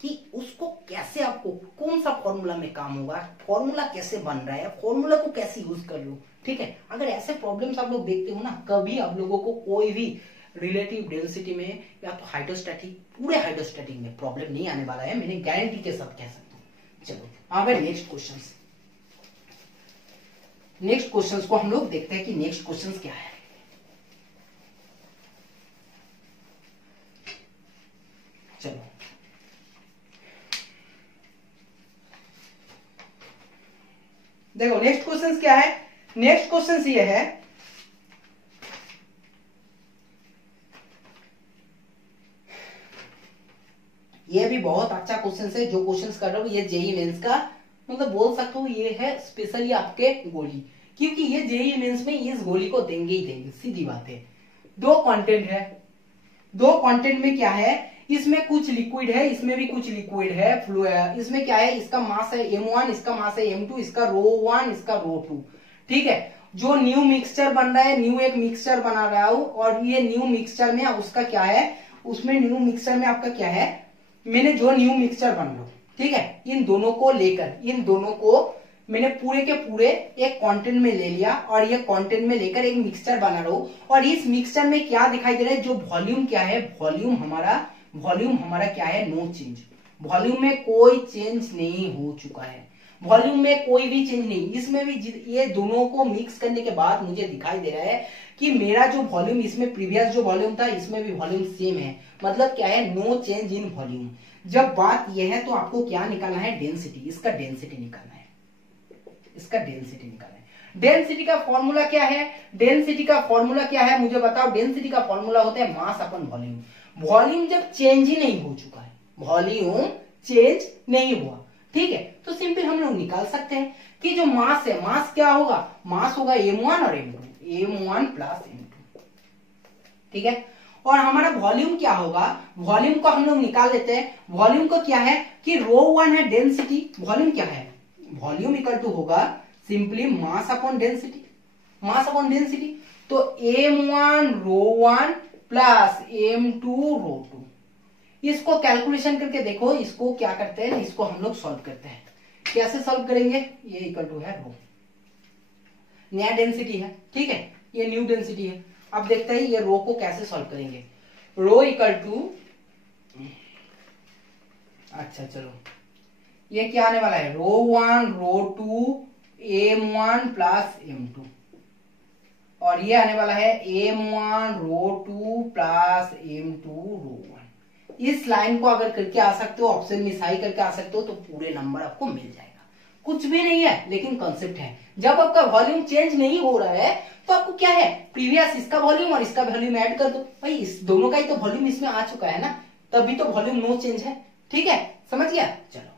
कि उसको कैसे आपको कौन सा फॉर्मूला में काम होगा, फॉर्मूला कैसे बन रहा है, फॉर्मूला को कैसे यूज कर लो। ठीक है, अगर ऐसे प्रॉब्लम्स आप लोग देखते हो ना, कभी आप लोगों को कोई भी रिलेटिव डेंसिटी में या तो हाइड्रोस्टैटिक, पूरे हाइड्रोस्टैटिक में प्रॉब्लम नहीं आने वाला है, मैंने गारंटी के साथ कह सकता हूँ। चलो आगे नेक्स्ट क्वेश्चन, नेक्स्ट क्वेश्चन को हम लोग देखते हैं कि नेक्स्ट क्वेश्चन क्या है। चलो देखो नेक्स्ट क्वेश्चन क्या है। नेक्स्ट क्वेश्चन ये है, ये भी बहुत अच्छा क्वेश्चन है जो क्वेश्चन कर रहा हूं। ये जेई मेंस का मतलब बोल सकता हूँ ये है स्पेशली आपके गोली, क्योंकि ये जेई मेंस में इस गोली को देंगे ही देंगे, सीधी बात है। दो कंटेंट है, दो कंटेंट में क्या है, इसमें कुछ लिक्विड है, इसमें भी कुछ लिक्विड है, इसमें क्या है, इसका मास है m1, इसका मास है m2, इसका ρ1, इसका ρ2। ठीक है, जो न्यू मिक्सचर बन रहा है, न्यू एक मिक्सचर बना रहा हूं, और ये न्यू मिक्सचर में उसका क्या है, उसमें न्यू मिक्सचर में आपका क्या है, मैंने जो न्यू मिक्सचर बन रहा हूं, ठीक है, इन दोनों को लेकर, इन दोनों को मैंने पूरे के पूरे एक कंटेंट में ले लिया और ये कंटेंट में लेकर एक मिक्सचर बना रहा हूं। और इस मिक्सचर में क्या दिखाई दे रहा है, जो वॉल्यूम क्या है, वॉल्यूम हमारा क्या है, नो चेंज। वॉल्यूम में कोई चेंज नहीं हो चुका है, वॉल्यूम में कोई भी चेंज नहीं। इसमें भी ये दोनों को मिक्स करने के बाद मुझे दिखाई दे रहा है कि मेरा जो वॉल्यूम, इसमें प्रीवियस जो वॉल्यूम था, इसमें भी वॉल्यूम सेम है, मतलब क्या है, नो चेंज इन वॉल्यूम। जब बात यह है तो आपको क्या निकालना है, डेंसिटी, इसका डेंसिटी निकालना है, इसका डेंसिटी निकालना है। डेंसिटी का फॉर्मूला क्या है, डेंसिटी का फॉर्मूला क्या है मुझे बताओ। डेंसिटी का फॉर्मूला होता है मास अपन वॉल्यूम। वॉल्यूम जब चेंज ही नहीं हो चुका है, वॉल्यूम चेंज नहीं हुआ, ठीक है, तो सिंपल हम लोग निकाल सकते हैं कि जो मास है, मास क्या होगा, मास होगा m1 और m2, m1 प्लस m2, ठीक है। और हमारा वॉल्यूम क्या होगा, वॉल्यूम को हम लोग निकाल लेते हैं। वॉल्यूम को क्या है कि ρ1 है डेंसिटी, वॉल्यूम क्या है, वॉल्यूम इक्वल टू होगा simply mass upon density, mass upon density. तो m1 ρ1 प्लस m2 ρ2। इसको कैलकुलेशन करके देखो, इसको क्या करते हैं, इसको हम लोग सॉल्व करते हैं। कैसे सॉल्व करेंगे, ये इक्वल टू है रो, नया डेंसिटी है, ठीक है, ये न्यू डेंसिटी है। अब देखते हैं ये रो को कैसे सॉल्व करेंगे। रो इक्वल टू, अच्छा चलो, ये क्या आने वाला है, ρ1 ρ2 m1 प्लस m2, और ये आने वाला है m1 ρ2 प्लस m2 ρ1। इस लाइन को अगर करके आ सकते हो, ऑप्शन में सही करके आ सकते हो, तो पूरे नंबर आपको मिल जाएगा। कुछ भी नहीं है, लेकिन कॉन्सेप्ट है। जब आपका वॉल्यूम चेंज नहीं हो रहा है तो आपको क्या है, प्रीवियस इसका वॉल्यूम और इसका वॉल्यूम ऐड कर दो। भाई इस दोनों का ही तो वॉल्यूम इसमें आ चुका है ना, तभी तो वॉल्यूम नो चेंज है, ठीक है, समझ गया। चलो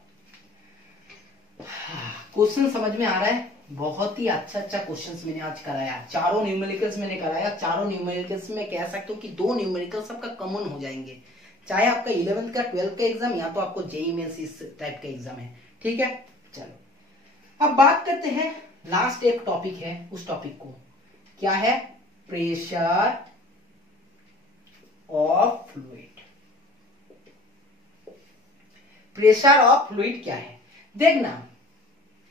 क्वेश्चन समझ में आ रहा है, बहुत ही अच्छा क्वेश्चंस मैंने आज कराया। चारों न्यूमेरिकल्स मैंने कराया, चारों न्यूमेरिकल्स में कह सकते हो कि दो न्यूमेरिकल्स आपका कॉमन हो जाएंगे, चाहे आपका 11th का 12th का एग्जाम या तो आपको जेईई मेंस इस टाइप का एग्जाम है, ठीक है। चलो अब बात करते हैं, लास्ट एक टॉपिक है, उस टॉपिक को क्या है, pressure of fluid. Pressure of fluid क्या है, देखना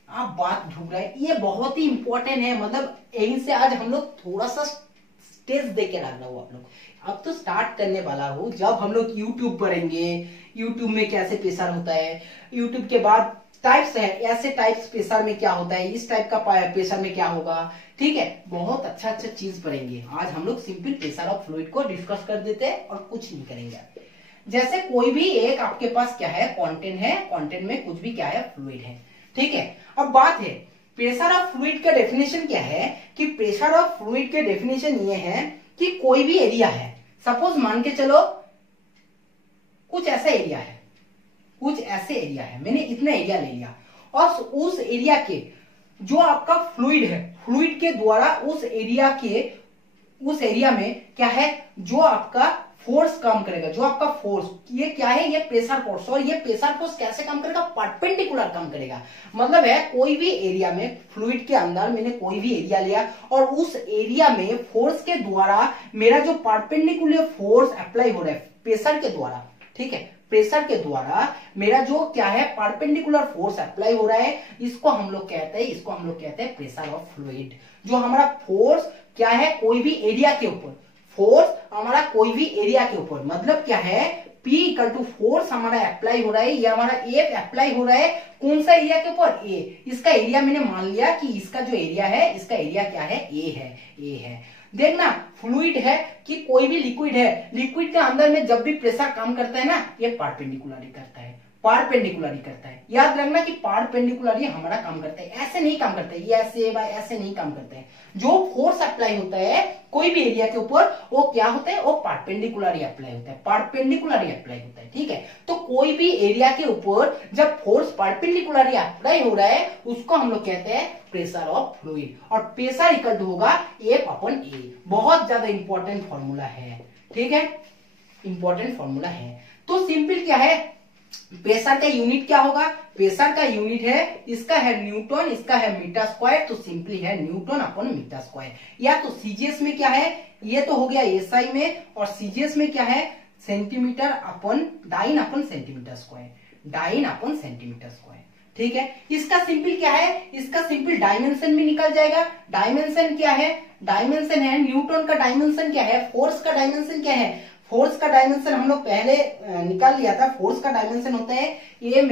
आप बात ढूंढ रहे हैं, ये बहुत ही इंपॉर्टेंट है। मतलब यहीं से आज हम लोग थोड़ा सा स्टेज दे के रख रहा हूं आप लोग। अब तो स्टार्ट करने वाला हूं, जब हम लोग यूट्यूब पढ़ेंगे, यूट्यूब में कैसे प्रेशर होता है, यूट्यूब के बाद टाइप्स है, ऐसे टाइप्स प्रेशर में क्या होता है, इस टाइप का प्रेशर में क्या होगा, ठीक है, बहुत अच्छा चीज पढ़ेंगे। आज हम लोग सिंपल प्रेशर ऑफ फ्लूइड को डिस्कस कर देते हैं और कुछ नहीं करेंगे। जैसे कोई भी एक आपके पास क्या है, कंटेंट है, कंटेंट में कुछ भी क्या है, फ्लूइड है, ठीक है। अब बात है प्रेशर ऑफ फ्लूइड का डेफिनेशन क्या है, कि प्रेशर ऑफ फ्लूइड के डेफिनेशन ये है कि कोई भी एरिया है, सपोज मान के चलो कुछ ऐसा एरिया है, कुछ ऐसे एरिया है, मैंने इतना एरिया ले लिया, और उस एरिया के जो आपका फ्लूइड है, फ्लूइड के द्वारा उस एरिया में क्या है, जो आपका फोर्स काम करेगा, जो आपका फोर्स, ये क्या है, ये प्रेशर फोर्स, और ये प्रेशर फोर्स कैसे काम करेगा, परपेंडिकुलर काम करेगा। मतलब है कोई भी एरिया में, फ्लूइड के अंदर मैंने कोई भी एरिया लिया और उस एरिया में फोर्स के द्वारा मेरा जो परपेंडिकुलर फोर्स अप्लाई हो रहा है प्रेशर के द्वारा, ठीक है, प्रेशर के द्वारा मेरा जो क्या है परपेंडिकुलर फोर्स अप्लाई हो रहा है, इसको हम लोग कहते हैं प्रेशर ऑफ फ्लूइड। जो हमारा फोर्स क्या है, कोई भी एरिया के ऊपर, फोर्स हमारा कोई भी एरिया के ऊपर, मतलब क्या है, P इक्वल टू फोर्स हमारा अप्लाई हो रहा है, ये हमारा A अप्लाई हो रहा है कौन सा एरिया के ऊपर, A। इसका एरिया मैंने मान लिया कि इसका जो एरिया है, इसका एरिया क्या है, A है। देखना फ्लूइड है कि कोई भी लिक्विड है, लिक्विड के अंदर में जब भी प्रेशर काम करता है ना, ये परपेंडिकुलरली करता है, परपेंडिकुलरली करता है। याद रखना कि परपेंडिकुलरली हमारा काम करता है, ऐसे नहीं काम करता है, ये ऐसे नहीं काम करता है। जो फोर्स अप्लाई होता है कोई भी एरिया के ऊपर, वो क्या होता है, वो परपेंडिकुलरली अप्लाई होता है, परपेंडिकुलरली अप्लाई होता है, ठीक है। तो कोई भी एरिया के ऊपर जब फोर्स परपेंडिकुलरली अप्लाई हो रहा है, उसको हम लोग कहते हैं प्रेशर ऑफ फ्लूइड, और प्रेशर इक्वल टू होगा F अपॉन A। बहुत ज्यादा इंपॉर्टेंट फॉर्मूला है, ठीक है, इंपॉर्टेंट फॉर्मूला है। तो सिंपल क्या है, प्रेशर का यूनिट क्या होगा, प्रेशर का यूनिट है, इसका है न्यूटन, इसका है मीटर स्क्वायर, तो सिंपली है न्यूटन अपॉन मीटर स्क्वायर। या तो सीजीएस में क्या है, ये तो हो गया एसआई में, और सीजीएस में क्या है, centimetre upon dyne upon centimetre square, dyne upon centimetre square, ठीक है। इसका सिंपल क्या है, इसका सिंपल डायमेंशन भी निकल जाएगा। डायमेंशन क्या है, डायमेंशन है न्यूटन का डायमेंशन क्या है, फोर्स का डायमेंशन क्या है, फोर्स का डायमेंशन हम लोग पहले निकाल लिया था। फोर्स का डायमेंशन होता है M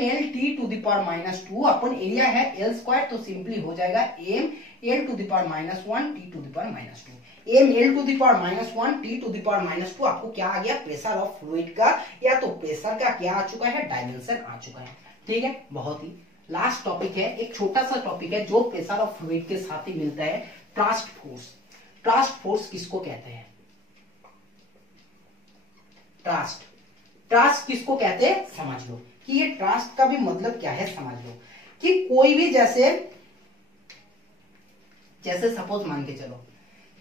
L T to the power minus 2 upon area है एल स्क्वायर, तो सिंपली हो जाएगा M L to the power minus 1 T to the power minus 2। M L to the power minus 1 T to the power minus 2 आपको क्या आ गया, pressure of fluid का, या तो प्रेशर का क्या आ चुका है, डायमेंशन आ चुका है, ठीक है। बहुत ही लास्ट टॉपिक है, एक छोटा सा टॉपिक है जो प्रेशर ऑफ फ्लूइड के साथ ही मिलता है, ट्रास्ट फोर्स। ट्रास्ट फोर्स किसको कहते हैं, ट्रास्ट किसको कहते हैं, समझ लो कि ये ट्रास्ट का भी मतलब क्या है, समझ लो कि कोई भी जैसे सपोज मान के चलो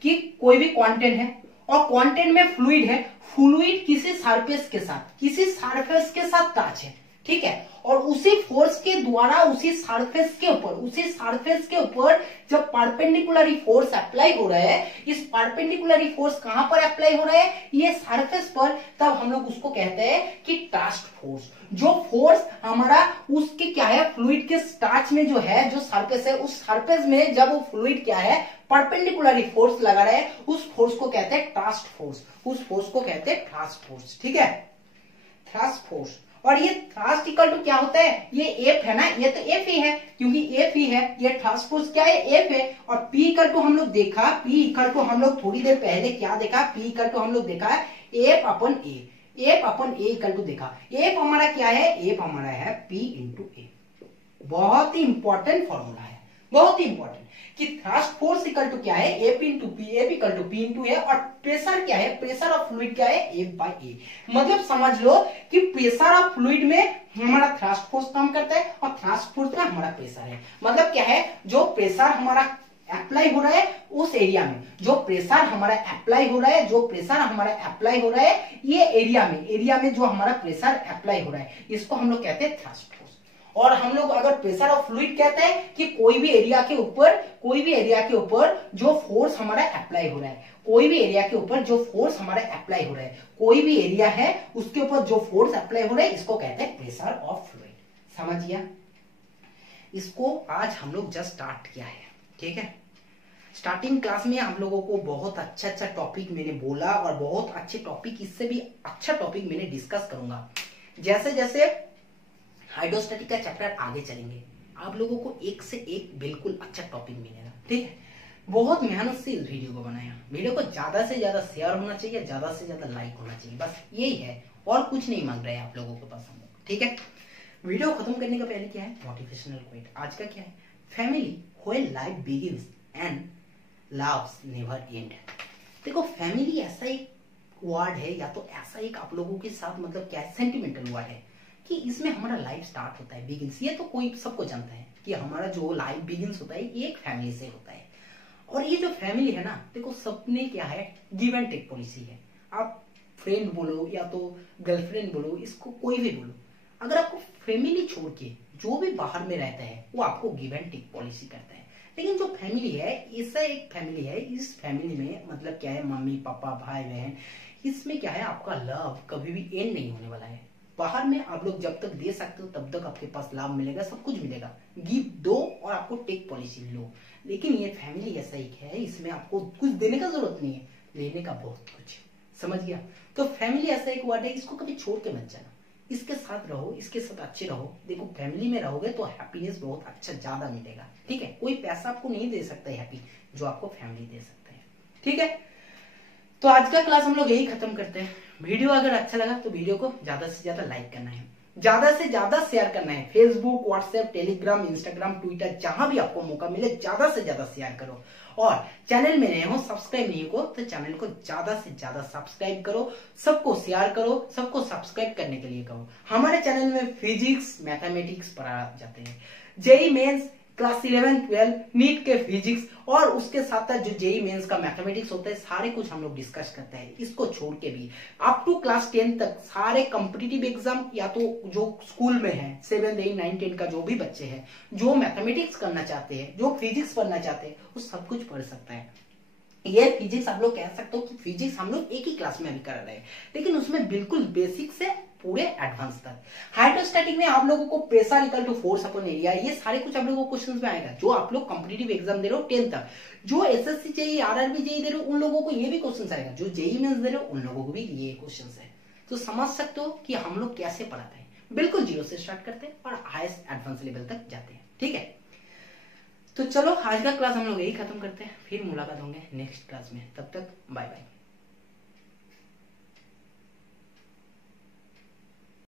कि कोई भी क्वांटेंट है और क्वांटेंट में फ्लूइड है, फ्लूइड किसी सरफेस के साथ टच है, ठीक है, और उसी फोर्स के द्वारा उसी सरफेस के ऊपर जब परपेंडिकुलरी फोर्स अप्लाई हो रहा है, इस परपेंडिकुलरी फोर्स कहां पर अप्लाई हो रहा है, ये सरफेस पर, तब हम लोग उसको कहते हैं कि ट्रास्ट फोर्स। जो फोर्स हमारा उसके क्या है, फ्लूइड के टच में जो है, जो सरफेस है, उस सरफेस में जब वो फ्लूइड क्या है परपेंडिकुलरी फोर्स लगा रहा है, उस फोर्स को कहते हैं ट्रास्ट फोर्स, उस फोर्स को कहते हैं ट्रास्ट फोर्स, ठीक है, ट्रास्ट फोर्स। और ये थ्रस्ट इक्वल टू क्या होता है, ये एफ है ना, ये तो एफ ही है, क्योंकि एफ ही है, ये थ्रस्ट फोर्स क्या है, एफ है। और पी इक्वल टू हम लोग देखा, पी इक्वल टू हम लोग थोड़ी देर पहले क्या देखा, पी इक्वल टू हम लोग देखा F upon A, F upon A equal to देखा। एफ हमारा क्या है, एफ हमारा है पी इंटू ए। बहुत ही इंपॉर्टेंट फॉर्मूला है, बहुत ही इंपॉर्टेंट, कि थ्रस्ट फोर्स इक्वल टू क्या है, F into P, F equal to P into A, और प्रेशर क्या है, प्रेशर ऑफ फ्लूइड क्या है, एफ बाई ए। मतलब समझ लो कि प्रेशर ऑफ फ्लूइड में हमारा थ्रस्ट फोर्स काम करता है और थ्रस्ट फोर्स में हमारा प्रेशर है। मतलब क्या है, जो प्रेशर हमारा अप्लाई हो रहा है उस एरिया में, जो प्रेशर हमारा अप्लाई हो रहा है, जो प्रेशर हमारा अप्लाई हो रहा है ये एरिया में जो हमारा प्रेशर अप्लाई हो रहा है, इसको हम लोग कहते हैं थ्रस्ट फोर्स। और हम लोग अगर प्रेशर ऑफ फ्लूइड कहते हैं कि कोई भी एरिया के ऊपर जो फोर्स हमारा अप्लाई हो रहा है, कोई भी एरिया के ऊपर जो फोर्स हमारा अप्लाई हो रहा है, कोई भी एरिया है उसके ऊपर जो फोर्स अप्लाई हो रहा है, इसको कहते हैं प्रेशर ऑफ फ्लूइड। समझिए, इसको आज हम लोग जस्ट स्टार्ट किया है, ठीक है। स्टार्टिंग क्लास में हम लोगों को बहुत अच्छा टॉपिक मैंने बोला, और बहुत अच्छे टॉपिक, इससे भी अच्छा टॉपिक मैंने डिस्कस करूंगा। जैसे जैसे हाइड्रोस्टैटिक का चैप्टर आगे चलेंगे, आप लोगों को एक से एक बिल्कुल अच्छा टॉपिक मिलेगा, ठीक है। बहुत मेहनत से इस वीडियो को बनाया, वीडियो को ज्यादा से ज्यादा शेयर होना चाहिए, ज्यादा से ज्यादा लाइक होना चाहिए, बस यही है, और कुछ नहीं मांग रहे हैं आप लोगों के पास हम लोग, ठीक है। वीडियो खत्म करने का पहले क्या है, मोटिवेशनल क्वोट। आज का क्या है, family when life begins and loves never and. देखो, फैमिली ऐसा एक वर्ड है, या तो ऐसा एक आप लोगों के साथ मतलब क्या है, सेंटिमेंटल वर्ड है, कि इसमें हमारा लाइफ स्टार्ट होता है, बिगिंस। ये तो कोई सबको जानता है कि हमारा जो लाइफ बिगिंस होता है ये एक फैमिली से होता है। और ये जो फैमिली है ना, देखो सबने क्या है, गिव एंड टेक पॉलिसी है। आप फ्रेंड बोलो या तो गर्लफ्रेंड बोलो, इसको कोई भी बोलो, अगर आपको फैमिली छोड़ के जो भी बाहर में रहता है वो आपको गिव एंड टेक पॉलिसी करता है। लेकिन जो फैमिली है, ऐसा एक फैमिली है, इस फैमिली में मतलब क्या है, मम्मी पापा भाई बहन, इसमें क्या है, आपका लव कभी भी एंड नहीं होने वाला है। बाहर में आप लोग जब तक दे सकते हो तब तक आपके पास लाभ मिलेगा, सब कुछ मिलेगा, गिव दो और आपको टेक पॉलिसी लो। लेकिन ये फैमिली ऐसा एक है, इसमें आपको कुछ देने का जरूरत नहीं है, लेने का बहुत कुछ। समझ गया? तो फैमिली ऐसा एक वर्ड है, इसको कभी छोड़ के मत जाना, इसके साथ रहो, इसके साथ अच्छे रहो। देखो फैमिली में रहोगे तो हैप्पीनेस बहुत अच्छा ज्यादा मिलेगा, ठीक है? कोई पैसा आपको नहीं दे सकता है हैप्पी, जो आपको फैमिली दे सकता है, ठीक है? तो आज का क्लास हम लोग यही खत्म करते हैं। वीडियो अगर अच्छा लगा तो वीडियो को ज्यादा से ज्यादा लाइक करना है, ज्यादा से ज्यादा शेयर करना है, Facebook, WhatsApp, Telegram, Instagram, Twitter, जहां भी आपको मौका मिले ज्यादा से ज्यादा शेयर करो। और चैनल में नए हो, सब्सक्राइब नहीं हो तो चैनल को ज्यादा से ज्यादा सब्सक्राइब करो, सबको शेयर करो, सबको सब्सक्राइब करने के लिए कहो। हमारे चैनल में फिजिक्स, मैथमेटिक्स पढ़ाए जाते हैं, जेईई मेंस, क्लास 11, 12, नीट के फिजिक्स और उसके साथ साथ जो जेईई मेंस का मैथमेटिक्स होता है, सारे कुछ हम लोग डिस्कस करते हैं। इसको छोड़ के भी अप टू क्लास 10 तक सारे कॉम्पिटिटिव एग्जाम या तो जो स्कूल में है 7, 8, 9, 10 का जो भी बच्चे हैं, जो मैथमेटिक्स करना चाहते हैं, जो फिजिक्स पढ़ना चाहते हैं, वो सब कुछ पढ़ सकता है। ये फिजिक्स आप लोग कह सकते हो कि फिजिक्स हम लोग एक ही क्लास में अभी कर रहे हैं, लेकिन उसमें बिल्कुल बेसिक से पूरे एडवांस तक। हाइड्रोस्टैटिक में आप लोगों को pressure equal to force upon area, ये सारे कुछ आप लोगों को क्वेश्चंस में आएगा, जो आप लोग कॉम्पिटिटिव एग्जाम दे रहे हो 10 तक, जो एसएससी जेईई, आरआरबी जेईई दे रहे हो उन लोगों को ये भी क्वेश्चन आएगा, जो जेईई मेंस दे रहे हो उन लोगों को भी ये क्वेश्चन है। तो समझ सकते हो कि हम लोग कैसे पढ़ाते हैं, बिल्कुल जीरो से स्टार्ट करते हैं और हाईएस्ट एडवांस लेवल तक जाते हैं, ठीक है? तो चलो आज का क्लास हम लोग यही खत्म करते हैं, फिर मुलाकात होंगे नेक्स्ट क्लास में, तब तक बाय बाय।